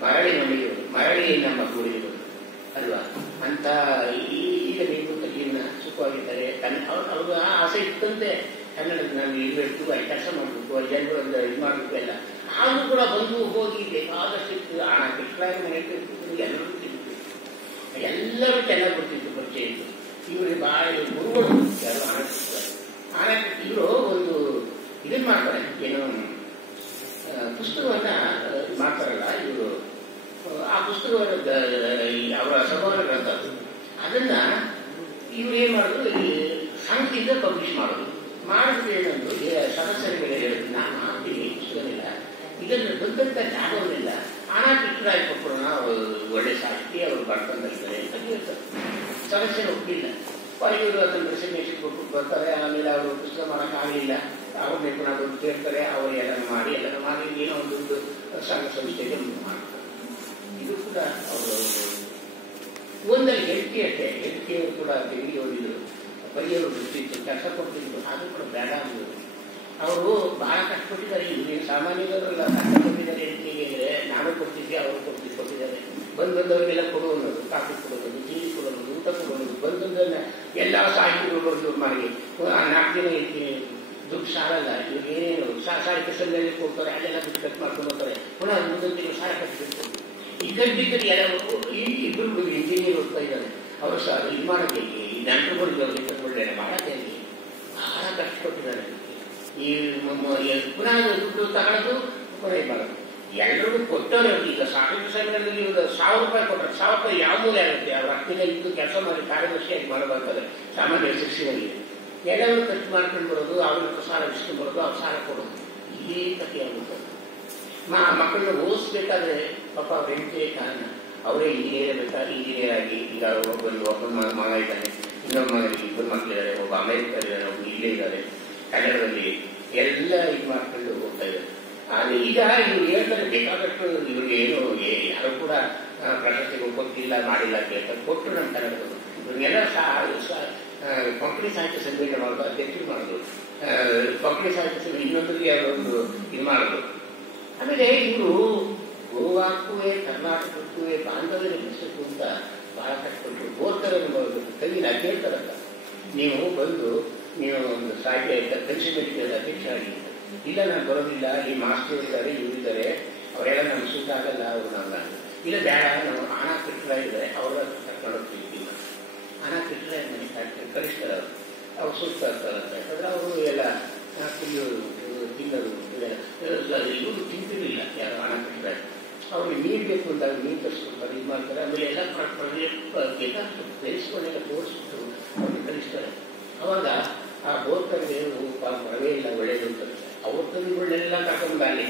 ಮರಳಿ ಮನೆಯವರು, ಮರಳಿ ನಮ್ಮ ಗೂಡಿಗಳು ಅಲ್ವಾ ಅಂತ ಈಗ ನೀವು ಜೀವನ ಸುಖವಾಗಿದ್ದಾರೆ. ಅವ್ರ ಆಸೆ ಇತ್ತಂತೆ ಕನ್ನಡದ ನಾನು ಇರಬೇಕು, ಅಲ್ಲಿ ಕೆಲಸ ಮಾಡಬೇಕು, ಅಲ್ಲಿ ಜನರು ಒಂದು ಇದು ಮಾಡಬೇಕು ಎಲ್ಲ. ಆದರೂ ಕೂಡ ಬಂದು ಹೋಗಿ ಬೇಕಾದಷ್ಟು ಹಣ ಕೃಷ್ಣಾಯ ಮನೆಗೆ ಎಲ್ಲರೂ ತಿಂತು, ಎಲ್ಲರೂ ಚೆನ್ನಾಗಿ ಬರ್ತಿತ್ತು ಪರಿಚಯ ಇತ್ತು. ಇವ್ರಿಗೆ ಭಾಳ ಗುರುಗಳು ಯಾರು ಹಣ ಕೊಡ್ತಾರೆ. ಹಣ ಇವರು ಒಂದು ಇದನ್ನು ಮಾಡ್ತಾರೆ, ಏನು ಪುಸ್ತಕವನ್ನ ಮಾಡ್ತಾರಲ್ಲ ಇವರು, ಆ ಪುಸ್ತಕವನ್ನು ಅವರ ಸಭಾವನ ಗ್ರಂಥ ಅದನ್ನ ಇವ್ರು ಏನ್ ಮಾಡೋದು, ಈ ಸಂಸ್ಥೆಯಿಂದ ಪಬ್ಲಿಷ್ ಮಾಡೋದು. ಮಾಡಿದ್ರೆ ಏನಂದ್ರು ಸದಸ್ಯರಿಗೆ ಹೇಳಿದ್ರು, ನಾನು ಮಾಡ್ತೀನಿ ಪುಸ್ತಕವಿಲ್ಲ, ಇದನ್ನು ಬಂದಂತ ಜಾಗವನ್ನೆಲ್ಲ ಹಣ ಕಿಟ್ಟರಾಗಿ ಕೊಟ್ಟರು, ಅವರು ಒಳ್ಳೆ ಸಾಹಿತ್ಯ ಅವರು ಬರ್ಕೊಂಡಿರ್ತಾರೆ ಅಂತ ಹೇಳ್ತಾರೆ. ಸದಸ್ಯರು ಒಪ್ಪಿಲ್ಲ. ಇವರು ಅದನ್ನು ಪ್ರೆಸೆಂಟೇಷನ್ ಕೊಟ್ಟು ಬರ್ತಾರೆ. ಆಮೇಲೆ ಅವರು ಪುಸ್ತಕ ಮಾಡೋಕ್ಕಾಗಲಿಲ್ಲ, ಅವ್ರ ನಿಪುಣರು ಕೇಳ್ತಾರೆ, ಅವರು ಎಲ್ಲರೂ ಮಾಡಿ ಏನೋ ಒಂದು ಸಂಘ ಸಂಸ್ಥೆಗೆ ಮಾಡ್ತಾರೆ. ಇದು ಕೂಡ ಅವರು ಒಂದಲ್ಲಿ ಹೆಲ್ತಿಯವರು ಕೂಡ ತೆಗೆಯೋದಿದ್ರು, ಬರೆಯೋರು ಬಿಡ್ತಿತ್ತು, ಕೆಲಸ ಕೊಡ್ತಿದ್ರು. ಅದು ಕೂಡ ಬೇಡ ಅಂದರು. ಅವರು ಬಹಳ ಕಷ್ಟಪಟ್ಟಿದ್ದಾರೆ. ಇವ್ರೇನು ಸಾಮಾನ್ಯದವರೆಲ್ಲ ಕಷ್ಟಪಟ್ಟಿದ್ದಾರೆ. ಹೆಲ್ತಿಗೆ ನಾನು ಕೊಡ್ತಿದ್ದೆ, ಅವರು ಕೊಟ್ಟಿದ್ದಾರೆ. ಬಂದವರಿಗೆಲ್ಲ ಕೊಡುವುದು, ಕಾಫಿ ಕೊಡೋದು, ಟೀ ಕೊಡೋದು, ಊಟ ಕೊಡೋದು, ಬಂದನ್ನ ಎಲ್ಲ ಸಾಹಿತ್ಯಗಳು ಬರೆದು ಮಾಡಿ 4 ದಿನ ಇರ್ತೀನಿ, ದುಡ್ಡು ಸಾಲಲ್ಲ. ಇವ್ರು ಏನೇನು ಸಾಹಿತ್ಯ ಸಂಘದಲ್ಲಿ ಕೊಡ್ತಾರೆ, ಅಲ್ಲೆಲ್ಲ ದುಡ್ಡು ಕಟ್ ಮಾಡ್ಕೊಂಡು ಹೋಗ್ತಾರೆ. ಪುನಃ ಮುಂದೊಂದು ತಿಂಗಳು ಸಾಲ ಕಟ್ಟಬೇಕು. ಇದ್ದಿದ್ದರೆ ಎಲ್ಲರೂ ಇಬ್ಬರು ಇಂಜಿನಿಯರ್ ಓದ್ತಾ ಇದ್ದಾರೆ. ಅವರು ಸಹ ಇದು ಮಾಡೋದಕ್ಕೆ ಈ ನೆಂಟರುಗಳು ಮಾಡೋದಕ್ಕೆ ಬಹಳ ಕಷ್ಟಪಟ್ಟಿದ್ದಾರೆ. ಈ ಪುನಃ ದುಡ್ಡು ತಗೊಳ್ಳೋದು ಪುನಃ ಮಾಡೋದು ಎಲ್ಲರಿಗೂ ಕೊಟ್ಟರೆ. ಈಗ ಸಾಹಿತ್ಯ ಸಂಘದಲ್ಲಿ 1000 ರೂಪಾಯಿ ಕೊಟ್ಟರೆ 1000 ರೂಪಾಯಿ ಯಾವ ಮೂಲೆ ಆಗುತ್ತೆ? ಅವ್ರ ಹತ್ತಿರ ಇದ್ದು ಕೆಲಸ ಮಾಡಿ ಕಾರ್ಯದರ್ಶಿಯಾಗಿ ಮಾಡಬೇಕಾದ್ರೆ ಸಾಮಾನ್ಯ ಶಿಕ್ಷಣದಲ್ಲಿ ಎಲ್ಲರೂ ಖರ್ಚು ಮಾಡ್ಕೊಂಡು ಬರೋದು, ಅವ್ರ ಸಾಲ ಇಸ್ಕೊಂಡು ಬರೋದು, ಅವ್ರ ಸಾಲ ಕೊಡೋದು, ಇದೇ ಕಥೆ ಆಗುತ್ತೆ. ಮಕ್ಕಳನ್ನ ಓದಿಸ್ಬೇಕಾದ್ರೆ ಪಾಪ ಅವ್ರ ಹೆಂಡತಿ ಕಾರಣ ಅವರೇ ಇಂಜಿನಿಯರ್ ಆಗಿ ಈಗ ಒಬ್ಬ ಮಗ ಇದ್ದಾನೆ, ಇನ್ನೊಬ್ಬ ಮಗನಿಗೆ 2 ಮಕ್ಕಳಿದ್ದಾರೆ, ಒಬ್ಬ ಅಮೆರಿಕದಲ್ಲಿದ್ದಾರೆ, ಒಬ್ಬ ಇಲ್ಲೇ ಇದ್ದಾರೆ, ಕನ್ನಡದಲ್ಲಿ ಎಲ್ಲ ಇದು ಮಾಡ್ಕೊಂಡು ಹೋಗ್ತಾ ಇದ್ದಾರೆ. ಆದರೆ ಈಗ ಇವ್ರು ಹೇಳ್ತಾರೆ ಬೇಕಾದಷ್ಟು ಇವ್ರಿಗೆ ಏನು ಯಾರು ಕೂಡ ಪ್ರಶಸ್ತಿಗಳು ಕೊಟ್ಟಿಲ್ಲ, ಮಾಡಿಲ್ಲ ಕೇಳ್ತಾರೆ. ಕೊಟ್ಟರು ನಮ್ಮ ಕನ್ನಡದವರು ಇವ್ರಿಗೆಲ್ಲ ಕೊಂಕಣಿ ಸಾಹಿತ್ಯ ಸಂಘಟನೆ ಮಾಡೋದು, ಅಧ್ಯಕ್ಷರು ಮಾಡೋದು, ಕೊಂಕಣಿ ಸಾಹಿತ್ಯ ಸಂಘ ಇನ್ನೊಂದರಿಗೆ ಅವರೊಂದು ಇದು ಮಾಡೋದು. ಆಮೇಲೆ ಇವರು ಗೋವಾಕ್ಕೂ ಕರ್ನಾಟಕಕ್ಕೂ ಬಾಂಧವ್ಯ ನಿರ್ಮಿಸಬೇಕು ಅಂತ ಬಹಳ ಕಷ್ಟಪಟ್ಟು ಗೋರ್ಕರ ಕೈನ ಕೇಳ್ತಾರಲ್ಲ, ನೀವು ಬಂದು ನೀವು ಒಂದು ಸಾಹಿತ್ಯ ಕನ್ಸಿಮೆಂಟ್ ಅಧ್ಯಕ್ಷ ಆಗಿ. ಇಲ್ಲ ನಾನು ಬರೋದಿಲ್ಲ, ಈ ಮಾಸ್ಟರ್ ಇದ್ದಾರೆ, ಇವರಿದ್ದಾರೆ, ಅವರೆಲ್ಲ ನಮ್ಗೆ ಸೂಟ್ ಆಗಲ್ಲ, ಅವರು ನಮ್ಮ ಇಲ್ಲ ಬೇಡ, ನಾವು ಹಣ ಕಟ್ಟಲಾಗಿದ್ದಾರೆ, ಅವರ ಕರ್ಕೊಂಡು ಹೋಗ್ತೀವಿ. ಹಣ ಕಟ್ಟಲ ಮನೆ ಕಳಿಸ್ತಾರೆ, ಅವ್ರು ಸೂಕ್ತ ಆಗ್ತಾರಂತೆ. ಯಾಕಂದ್ರೆ ಅವರು ಎಲ್ಲ ಕುಡಿಯೋರು ತಿನ್ನೋದು ಇವರು ತಿಂತಿರಲಿಲ್ಲ, ಯಾರು ಹಣ ಕಟ್ಟಿದ್ದಾರೆ. ಅವ್ರಿಗೆ ನೀರು ಬೇಕು ಅಂದಾಗ ನೀರು ತರಿಸ್ಕೊಡ್ತಾರೆ, ಇದು ಮಾಡ್ತಾರೆ. ಆಮೇಲೆ ಎಲ್ಲ ಬೇಕಾದಷ್ಟು ಬೆಳೆಸ್ಕೊಂಡೆಲ್ಲ ತೋರಿಸ್ಬಿಟ್ಟು ಅವ್ರಿಗೆ ಕಳಿಸ್ತಾರೆ. ಅವಾಗ ಆ ಬೋರ್ಕರ್ಗೆ ಬರವೇ ಇಲ್ಲ, ಒಳ್ಳೇದು ಅಂತಾರೆ. ಅವ್ರ ಕವಿಗಳನ್ನೆಲ್ಲ ಕರ್ಕೊಂಡ್ಬಾಲಿ,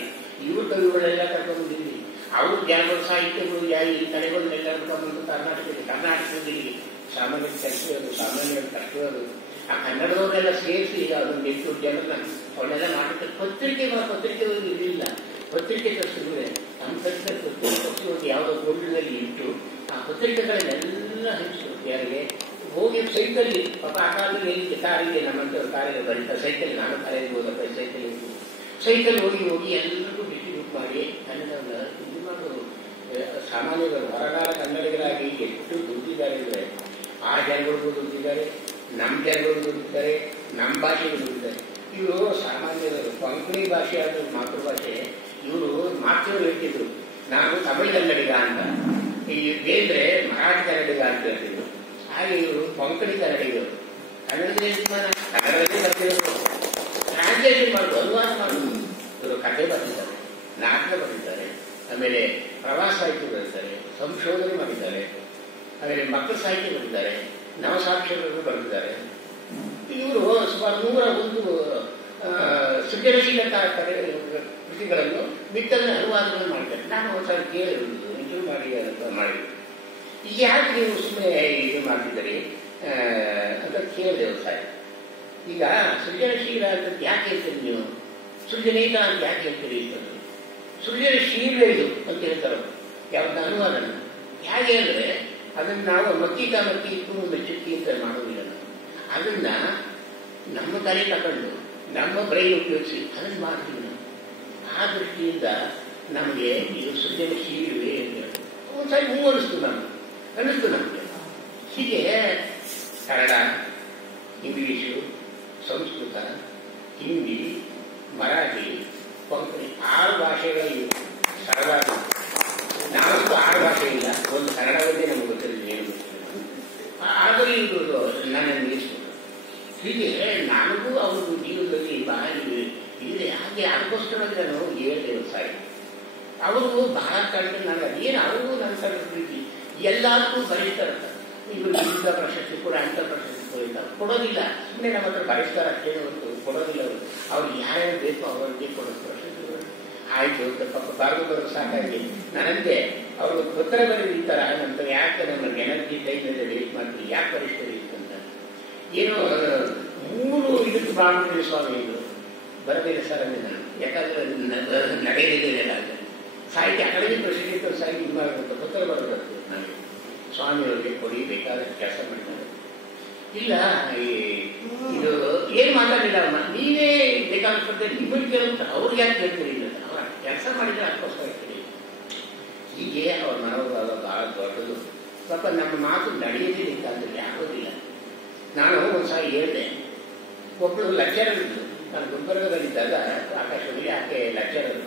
ಇವ್ರ ಕವಿಗಳೆಲ್ಲ ಕರ್ಕೊಂಡ್ಬಂದಿಲ್ಲಿ, ಅವ್ರ ಜ್ಞಾನಗಳ ಸಾಹಿತ್ಯಗಳು ಈ ಕಡೆಗಳನ್ನೆಲ್ಲ ಕರ್ಕೊಂಡ್ಬಂದು ಕರ್ನಾಟಕದಲ್ಲಿ ಸಾಮಾನ್ಯ ಕೆಲಸಗಳು, ಸಾಮಾನ್ಯ ಕಷ್ಟಗಳು ಆ ಕನ್ನಡದವರೆಲ್ಲ ಸೇರಿಸಿ ಅದೊಂದು 8 ಜನರನ್ನ ಅವನ್ನೆಲ್ಲ ಮಾಡಿರ್ತಾರೆ. ಪತ್ರಿಕೆಗಳು ಇರಲಿಲ್ಲ, ಪತ್ರಿಕೆ ತರಿಸಿದ್ರೆ ನಮ್ಮ ಪತ್ರಿಕೆ ಯಾವುದೋ ಗೋಲ್ಡ್ನಲ್ಲಿ ಇಟ್ಟು ಆ ಪತ್ರಿಕೆಗಳನ್ನೆಲ್ಲ ಹಂಚಿಕೊಟ್ಟು ಯಾರಿಗೆ ಹೋಗಿ ಸೈಕಲ್ಲಿ ಪಾಪ ಆ ಕಾಲದಲ್ಲಿ ಕಾರಿಗೆ ನಮ್ಮಂಥವ್ರ ಕಾರಿಗೆ ಬರೀತಾರೆ. ಸೈಕಲ್ ನಾನು ಕಾಲೇಜಿಗೆ ಹೋದಪ್ಪ ಸೈಕಲ್ ಹೋಗಿ ಎಲ್ಲರಿಗೂ ಡಿಸ್ಟ್ರಿಬ್ಯೂಟ್ ಮಾಡಿ ಕನ್ನಡವನ್ನು ಇದು ಮಾಡೋದು. ಸಾಮಾನ್ಯಗಳು ಹೊರಗಾಲ ಕನ್ನಡಿಗರಾಗಿ ಎಷ್ಟು ದುಡ್ಡಿದ್ದಾರೆ ಅಂದರೆ ಆ ಜನಗಳಿಗೂ ದುಡ್ಡಿದ್ದಾರೆ, ನಮ್ಮ ಜನಗಳಿಗೂ ದುಡ್ಡಿದ್ದಾರೆ, ನಮ್ಮ ಭಾಷೆಗೂ ದುಡ್ಡಿದ್ದಾರೆ. ಇವರು ಸಾಮಾನ್ಯರು ಕೊಂಕಣಿ ಭಾಷೆ ಆದ ಮಾತೃಭಾಷೆ. ಇವರು ಮಾತೃರು ಹೇಳ್ತಿದ್ರು ನಾನು ತಮಿಳು ಕನ್ನಡಿಗ ಅಂತ, ಈ ಬೇಂದ್ರೆ ಮರಾಠಿ ಕನ್ನಡಿಗ ಅಂತ ಹೇಳ್ತಿದ್ರು. ಹಾಗೆ ಇವರು ಕೊಂಕಣಿ ಕನ್ನಡಿಗರು. ಕನ್ನಡದಲ್ಲಿ ಬರ್ತಿದ್ರು, ಟ್ರಾನ್ಸ್ಲೇಷನ್ ಮಾಡೋದು, ಅನುವಾದ ಮಾಡೋದು. ಇವರು ಕಥೆ ಬರೆದಿದ್ದಾರೆ, ನಾಟಕ ಬರೆದಿದ್ದಾರೆ, ಆಮೇಲೆ ಪ್ರವಾಸ ಸಾಹಿತ್ಯ ಬರೆದಿದ್ದಾರೆ, ಸಂಶೋಧನೆ ಮಾಡಿದ್ದಾರೆ, ಆಮೇಲೆ ಮಕ್ಕಳ ಸಾಹಿತ್ಯ ಬರೆದಿದ್ದಾರೆ, ನವಸಾಕ್ಷರರು ಬರೆದಿದ್ದಾರೆ. ಇವರು ಸುಮಾರು 101 ಸೃಜನಶೀಲ ಕೃತಿಗಳನ್ನು ಮಿಕ್ಕದ ಅನುವಾದಗಳು ಮಾಡಿದ್ದಾರೆ. ನಾನು ಒಂದ್ಸಲ ಕೇಳಿರುವುದು ನಿಜವೂ ಮಾಡಿ ಈಗ ಯಾಕೆ ನೀವು ಸುಮ್ಮನೆ ಇದು ಮಾಡ್ತಿದ್ದೀರಿ ಅಂತ ಕೇಳಿದೆ ಒಂದ್ಸಾರಿ. ಈಗ ಸೃಜನಶೀಲ ಅಂತ ಯಾಕೆ ಹೇಳ್ತೀರಿ ನೀವು, ಸೃಜನೀತ ಅಂತ ಯಾಕೆ ಹೇಳ್ತೀರಿ ಅಂತಂದ್ರೆ ಸೃಜನಶೀಲ ಇದು ಅಂತ ಹೇಳ್ತಾರೆ. ಯಾವ್ದು ಅನುವಾದನ ಹೇಗೆ ಅಂದರೆ ಅದನ್ನು ನಾವು ಮಕ್ಕಿ ಮೆಚ್ಚುಕ್ಕಿ ಅಂತ ಮಾಡೋದಿಲ್ಲ. ಅದನ್ನ ನಮ್ಮ ತಲೆ ತಗೊಂಡು ನಮ್ಮ ಬ್ರೈನ್ ಉಪಯೋಗಿಸಿ ಅದನ್ನು ಮಾಡ್ತೀವಿ ನಾವು. ಆ ದೃಷ್ಟಿಯಿಂದ ನಮಗೆ ಇದು ಸೃಜನಶೀಲವೇ ಅಂತ ಹೇಳಿ ಒಂದ್ಸಾರಿ ಅನಿಸ್ತು ನಮಗೆ. ಹೀಗೆ ಕನ್ನಡ, ಇಂಗ್ಲಿಷು, ಸಂಸ್ಕೃತ, ಹಿಂದಿ, ಮರಾಠಿ, ಕೊಂಕಣಿ 6 ಭಾಷೆಗಳಲ್ಲಿ ಸರಳಾದ 6 ಭಾಷೆ ಇಲ್ಲ. ಒಂದು ಕನ್ನಡವನ್ನೇ ನಮಗೆ ಗೊತ್ತಿರಲಿಲ್ಲ, ಏನು ಗೊತ್ತಿಲ್ಲ. ಆದರೆ ಇವರು ನನ್ನನ್ನು ನಿಲ್ಲಿಸ್ಬಿಟ್ಟು ಹೀಗೆ ನನಗೂ ಅವರು ಜೀವನದಲ್ಲಿ ಬಹಳ ಇದೆ. ಹಾಗೆ ಅದಕ್ಕೋಸ್ಕರವಾಗಿ ನಾನು ಹೇಳಿದೆ ಸಾರಿ ಅವರು ಬಹಳ ಕಂಡು ನನಗೆ ಅದೇನು ಅವರು ನನ್ನ ಕಂಡು ಪ್ರೀತಿ ಎಲ್ಲರಿಗೂ ಬರೀತಾರೆ. ಇವರು ಇಂಥ ಪ್ರಶಸ್ತಿ ಕೂಡ ಅಂಥ ಪ್ರಶಸ್ತಿ ಕೊಡ್ತಾರೆ, ಕೊಡೋದಿಲ್ಲ. ಸುಮ್ಮನೆ ನಮ್ಮ ಹತ್ರ ಬರೆಸ್ತಾರೆ ಅಷ್ಟೇ ಹೊರತು ಕೊಡೋದಿಲ್ಲ. ಅವ್ರು ಯಾರ್ಯಾರು ಬೇಕೋ ಅವರಿಗೆ ಕೊಡೋದು ಪ್ರಶಸ್ತಿಗಳು. ಆಯಿತು ಪಾಪ ಬರೋದು ಸಾಕಾಗಿ ನನಗೆ ಅವರು ಉತ್ತರ ಬರೀತಾರೆ. ನಂತರ ಯಾಕೆ ನಮ್ಮ ಎನರ್ಜಿ ಟೈಮಲ್ಲಿ ವೇಟ್ ಮಾಡ್ತೀವಿ, ಯಾಕೆ ಬರೀತಾರೆ ಅಂತ ಏನೋ 3 ಇದಕ್ಕೆ ಬಾಳ್ಬಿಟ್ರಿ ಸ್ವಾಮಿ ಇದು ಬರದಿಲ್ಲ ಸರ್ ಅಂದರೆ ನಾನು. ಯಾಕಂದ್ರೆ ನಡೆಯಲಿಲ್ಲ ಸಾಹಿತ್ಯ ಅಕಾಡೆಮಿ ಪ್ರಶಸ್ತಿ ಸಾಹಿತ್ಯ ಇದು ಮಾಡಬೇಕು, ಉತ್ತರ ಬರೋದು ನನಗೆ ಸ್ವಾಮಿಯವರಿಗೆ ಕೊಡಿ ಬೇಕಾದ ಕೆಲಸ ಮಾಡ್ತಾರೆ. ಇಲ್ಲ ಇದು ಏನು ಮಾತಾಡಿಲ್ಲ ಅವನ್ನ, ನೀವೇ ಬೇಕಾಗುತ್ತೆ ನಿಮಗೆ ಕೇಳುತ್ತೆ, ಅವ್ರಿಗೆ ಯಾಕೆ ಕೇಳ್ತೀರಿ ಇಲ್ಲ, ಅವರ ಕೆಲಸ ಮಾಡಿದ್ರೆ ಅದಕ್ಕೋಸ್ಕರ ಕೇಳಿ. ಹೀಗೆ ಅವ್ರ ಮನೋಭಾವ ಬಹಳ ದೊಡ್ಡದು. ಸ್ವಲ್ಪ ನಮ್ಮ ಮಾತು ನಡೆಯೋದಿಲ್ಲ ಅಂದರೆ ಆಗೋದಿಲ್ಲ. ನಾನು ಒಂದ್ಸಾರಿ ಹೇಳಿದೆ, ಒಬ್ಬಳು ಲೆಕ್ಚರರ್ ಇದ್ದು, ನಾನು ಗುಲ್ಬರ್ಗದಲ್ಲಿದ್ದಾಗ ಆಕಾಶವಾಣಿ ಆಕೆ ಲೆಕ್ಚರರ್.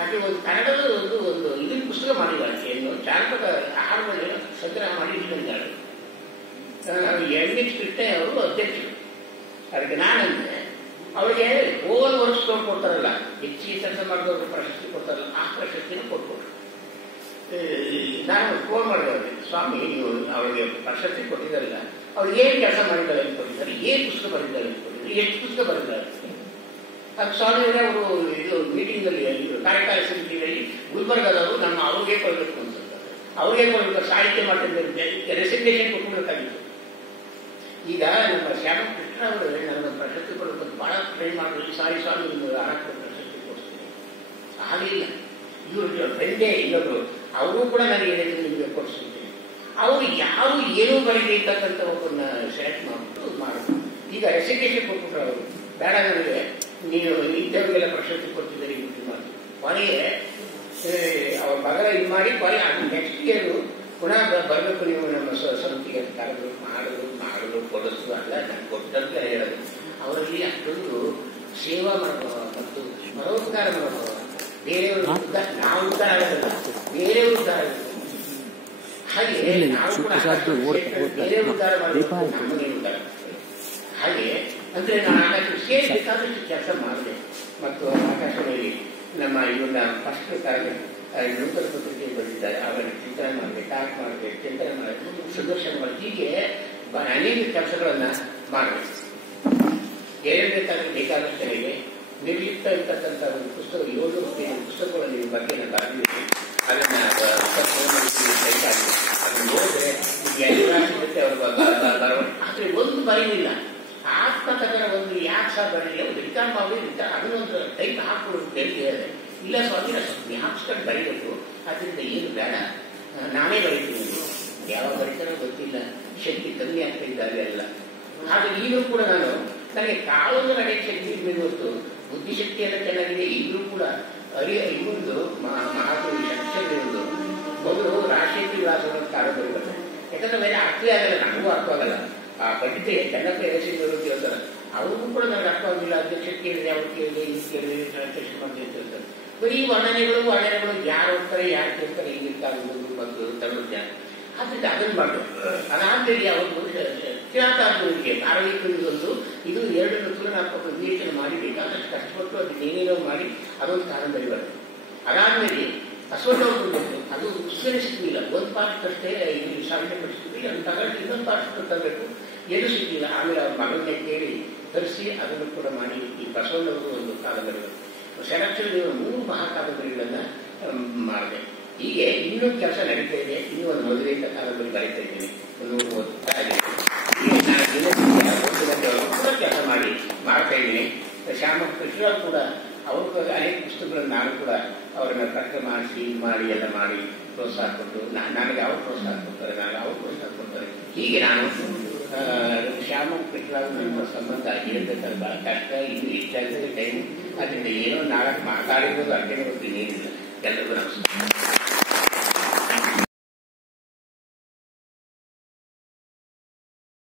ಆಕೆ ಒಂದು ಕನ್ನಡದ ಒಂದು ಇದನ್ನು ಪುಸ್ತಕ ಮಾಡಿದ್ದಾಳೆ, ಏನು ಜಾನಪದ ಆಹಾರದಲ್ಲಿ ಸಂಗ್ರಹ ಮಾಡಿ ಇಟ್ಕೊಂಡಿದ್ದಾಳೆ. ಎಣ್ಣೆ ಕೃಷ್ಣ ಅವರು ಅಧ್ಯಕ್ಷರು. ಅದಕ್ಕೆ ನಾನಂದ್ರೆ ಅವಳಿಗೆ ಓವರ್ ವರ್ಕ್ಸ್ ಕೊಡ್ತಾರಲ್ಲ, ಹೆಚ್ಚಿಗೆ ಕೆಲಸ ಮಾಡಿದವ್ರಿಗೆ ಪ್ರಶಸ್ತಿ ಕೊಡ್ತಾರಲ್ಲ, ಆ ಪ್ರಶಸ್ತಿನ ಕೊಟ್ಕೊಡ್ರು. ನಾನು ಫೋನ್ ಮಾಡಿದೆ, ಸ್ವಾಮಿ ನೀವು ಅವಳಿಗೆ ಪ್ರಶಸ್ತಿ ಕೊಟ್ಟಿದ್ದಾರಲ್ಲ, ಅವ್ರು ಏನು ಕೆಲಸ ಮಾಡಿದ್ದಾರೆ ಅಂತ ಕೊಟ್ಟಿದ್ದಾರೆ, ಏನು ಪುಸ್ತಕ ಬರೆದಿದ್ದಾರೆ ಅಂತ ಕೊಟ್ಟಿದ್ದಾರೆ, ಎಷ್ಟು ಪುಸ್ತಕ ಬರೆದಿದ್ದಾರೆ. ಅದು ಸ್ವಾಮಿಯವರೇ ಅವರು ಇದು ಮೀಟಿಂಗಲ್ಲಿ ಕಾರ್ಯಕಾರಿ ಸಮಿತಿಯಲ್ಲಿ ಗುಲ್ಬರ್ಗದವರು ನಮ್ಮ ಅವ್ರಿಗೆ ಕೊಡಬೇಕು ಅನ್ಸುತ್ತಾರೆ, ಅವ್ರಿಗೆ ಕೊಡಬೇಕು ಸಾಹಿತ್ಯ ಮಾಡ್ತಿದ್ದ ರೆಸಿಗ್ನೇಷನ್ ಕೊಟ್ಬಿಡಬೇಕಾಗಿತ್ತು. ಈಗ ನಮ್ಮ ಶ್ಯಾಮಕೃಷ್ಣ ಅವರು ನನಗೊಂದು ಪ್ರಶಸ್ತಿ ಕೊಡಬೇಕು ಬಹಳ ಟ್ರೈ ಮಾಡಿದ್ರು, ಸಾರಿ ಸ್ವಾಮಿ ನಿಮ್ಗೆ ಆರಾಮ ಪ್ರಶಸ್ತಿ ಕೊಡ್ತೀನಿ ಆಗಲಿಲ್ಲ. ಇವರು ಫ್ರೆಂಡೇ ಇನ್ನೊಬ್ರು ಅವರು ಕೂಡ ನನಗೆ ಹೇಳಿದ್ರು ನಿಮಗೆ ಕೊಡಿಸ್ಬಿಡ್ತೀನಿ. ಅವರು ಯಾರು ಏನೂ ಬರೀತಕ್ಕಂಥ ಒಬ್ಬನ್ನ ಸೆಲೆಕ್ಟ್ ಮಾಡಿಬಿಟ್ಟು ಮಾಡಿದ್ರು. ಈಗ ರೆಸಿಗ್ನೇಷನ್ ಕೊಟ್ಬಿಟ್ರು ಅವರು, ಬೇಡ ನನಗೆ ನೀವು ಇದ್ದವರಿಗೆಲ್ಲ ಪ್ರಶಸ್ತಿ ಕೊಡ್ತಿದ್ದಾರೆ ಇದು ಮಾಡಿ. ಕೊನೆಗೆ ಅವ್ರ ಮಗಳ ಇದು ಮಾಡಿ ಕೊನೆ ಅದು ನೆಕ್ಸ್ಟ್ ಇಯರು ಪುನಃ ಬರಬೇಕು ನೀವು ನಮ್ಮ ಸಂಸ್ಥೆಗೆ ಕರೆದು ಮಾಡಲು ಕೊಡಿಸು ಅಲ್ಲ ನಾನು ಕೊಟ್ಟಂತ ಹೇಳೋದು. ಅವರಲ್ಲಿ ಅಷ್ಟೊಂದು ಸೇವಾ ಮಾಡಬಹುದು ಮತ್ತು ಪರೋಪಕಾರ ಮಾಡಬಹುದು. ಬೇರೆಯವರು ನಾವು ಉದ್ಧಾರ ಆಗೋದಿಲ್ಲ, ಬೇರೆಯವರು ಉದ್ಧಾರ ಆಗುತ್ತೆ. ಹಾಗೆ ನಾವು ಕೂಡ ಬೇರೆ ಉದ್ಧಾರ ಮಾಡಬೇಕು, ನಮ್ಮನ್ನೇ ಉದ್ಧಾರ ಆಗ್ತದೆ. ಹಾಗೆ ಅಂದ್ರೆ ನಾನು ಆಕಾಶ ಸೇರ್ಬೇಕಾದಷ್ಟು ಕೆಲಸ ಮಾಡಿದೆ. ಮತ್ತು ಆಕಾಶವಾಣಿ ನಮ್ಮ ಇವನ್ನ ಫಸ್ಟ್ ನೂತನ ಪತ್ರಿಕೆ ಬಂದಿದ್ದಾರೆ, ಅವರ ಚಿಂತನೆ ಮಾಡಿದೆ, ಟ್ಯಾಕ್ ಮಾಡಿದೆ, ಚಿಂತನೆ ಮಾಡಿದೆ, ಸುದರ್ಶನ ಮಾಡಿ, ಹೀಗೆ ಅನೇಕ ಕೆಲಸಗಳನ್ನ ಮಾಡಿದೆ. ಬೇಕಾದಷ್ಟು ನನಗೆ ನಿರ್ಲಿಪ್ತ ಇರ್ತಕ್ಕಂಥ ಒಂದು ಪುಸ್ತಕ 700 ಪುಸ್ತಕಗಳ ನಿಮ್ಮ ಬಗ್ಗೆ ನಾನು ಬರೆದಿದ್ದೀನಿ. ಅದನ್ನ ಅದನ್ನು ನೋಡಿದ್ರೆ ಎಲ್ಲ ಸಿಗುತ್ತೆ ಅವರು ಆದ್ರೆ ಒಂದು ಬರೀಲಿಲ್ಲ. ಆತ್ಮಕಥನ ಒಂದು ಯಾಕೆ ಸಹ ಬರೀಲಿ, ರಿಟರ್ನ್ ಮಾಡಿ ಅದನ್ನೊಂದು ಟೈಪ್ ಹಾಕ್ಕೊಡೋದು ಹೇಳಿದೆ. ಇಲ್ಲ ಸ್ವಾಮಿ ಜ್ಞಾಪಿಸ್ಕೊಂಡು ಬರೀಬೇಕು, ಅದರಿಂದ ಏನು ಬೇಡ ನಾನೇ ಬರೀತೀನಿ. ಯಾವಾಗ ಬರೀತಾರೋ ಗೊತ್ತಿಲ್ಲ, ಶಕ್ತಿ ಕಮ್ಮಿ ಆಗ್ತಾ ಇದ್ದಾರೆ ಎಲ್ಲ. ಹಾಗೆ ಈಗಲೂ ಕೂಡ ನಾನು ನನಗೆ ಕಾಲೊಂದು ನಡೆಯಕ್ಕೆ ಶಕ್ತಿ ಇರಬೇಕು ಹೊತ್ತು ಬುದ್ಧಿಶಕ್ತಿ ಎಲ್ಲ ಚೆನ್ನಾಗಿದೆ. ಈಗಲೂ ಕೂಡ ಇನ್ನೊಂದು ಮಹಾಕವಿ ಶಕ್ತಿಯೊಂದು ಮೊದಲು ರಾಜಶೇಖರಿ ವಿಲಾಸವನ್ನು ಕಾಲ ಬರೀಬೇಕು. ಯಾಕಂದ್ರೆ ಬೇರೆ ಅರ್ಥವೇ ಆಗಲ್ಲ, ನನಗೂ ಅರ್ಥವಾಗಲ್ಲ. ಆ ಪಂಡಿತ ಚೆನ್ನಪ್ಪ ಎಸಿದವರು ಹೇಳ್ತಾರೆ, ಅವ್ರಿಗೂ ಕೂಡ ನನಗೆ ಅರ್ಥವಾಗಿಲ್ಲ. ಅಧ್ಯಕ್ಷ ಕೇಳಿದೆ, ಅವ್ರು ಕೇಳಿದೆ, ಇದು ಕೇಳಿದೆ, ಟ್ರಾನ್ಸ್ಲೇಷನ್ ಮಾಡಿ ಅಂತ ಹೇಳ್ತಾರೆ. ಬರೀ ವರ್ಣನೆಗಳು ಯಾರು ಹೋಗ್ತಾರೆ, ಯಾರು ಕೇಳ್ತಾರೆ, ಹಿಂಗಿರ್ತಾರೆ ಮತ್ತು ತಂತ್ರಜ್ಞಾನ. ಆದ್ರಿಂದ ಅದನ್ನು ಮಾಡಬೇಕು. ಅದಾದ್ಮೇಲೆ ಅವರು ಕಿರಾತಾರ್ಜುನಿಗೆ ಕಾರಣಿಕರಿಗೊಂದು ಇದು 2 ತುಲನಾತ್ಮಕ ವಿವೇಚನ ಮಾಡಿ ಬೇಕಾದಷ್ಟು ಕಷ್ಟಪಟ್ಟು ಅದನ್ನ ಏನೇನೋ ಮಾಡಿ ಅದೊಂದು ಕಾರಣದಲ್ಲಿ ಬರ್ತದೆ. ಅದಾದ್ಮೇಲೆ ಅಶ್ವತ್ಥಾಮರು ಅದು ವಿಸ್ತರಿಸಿಲ್ಲ, ಒಂದು ಪಾಠ ಅಷ್ಟೇ ಇಲ್ಲಿ ಸಾಧನೆ ಪಡಿಸಿದ್ವಿ, ಅದನ್ನು ತಗೊಂಡು ಇನ್ನೊಂದು ಪಾಠ ತರಬೇಕು, ಏನು ಸಿಗಲಿಲ್ಲ. ಆಮೇಲೆ ಅವ್ರ ಮಗಳನ್ನೇ ಕೇಳಿ ತರಿಸಿ ಅದನ್ನು ಕೂಡ ಮಾಡಿ ಈ ಬಸವಣ್ಣವರು ಒಂದು ಕಾದಂಬರಿ ಸೆಲೆಕ್ಷನ್ 3 ಮಹಾಕಾದಂಬರಿಗಳನ್ನ ಮಾಡಿದೆ. ಹೀಗೆ ಇನ್ನೂ ಕೆಲಸ ನಡೀತಾ ಇದೆ. ಇನ್ನೂ ಒಂದು ಮದುವೆಯಿಂದ ಕಾದಂಬರಿ ಬರೀತಾ ಇದ್ದೀನಿ, ಒಂದು ಓದ್ತಾ ಇದ್ದೀನಿ. ನಾನು ಕೂಡ ಕೆಲಸ ಮಾಡ್ತಾ ಇದ್ದೀನಿ. ಶ್ಯಾಮಕೃಷ್ಣ ಕೂಡ ಅವರು ಅನೇಕ ಪುಸ್ತಕಗಳನ್ನು ನಾನು ಕೂಡ ಅವರನ್ನ ತರ್ಕ ಮಾಡಿಸಿ ಮಾಡಿ ಎಲ್ಲ ಮಾಡಿ ಪ್ರೋತ್ಸಾಹ ಕೊಟ್ಟು ನನಗೆ ಅವ್ರು ಪ್ರೋತ್ಸಾಹ ಕೊಡ್ತಾರೆ, ನಾನು ಅವ್ರು ಪ್ರೋತ್ಸಾಹ ಕೊಡ್ತಾರೆ. ಹೀಗೆ ನಾನು ಶ್ಯಾಮಕೃಷ್ಣ ನನ್ನ ಸಂಬಂಧ ಹೇಳ್ಬೇಕಂದ್ರೆ ಬಹಳ ಕಷ್ಟ. ಇನ್ನು ಹೆಚ್ಚಾಗ್ತದೆ ಟೈಮ್, ಅದರಿಂದ ಏನೋ ನಾಲ್ಕು ಮಾತಾಡಿರೋದು ಅಡ್ಡೆ ಗೊತ್ತು, ಏನಿಲ್ಲ. ಎಲ್ಲರಿಗೂ ನಮಸ್ಕಾರ.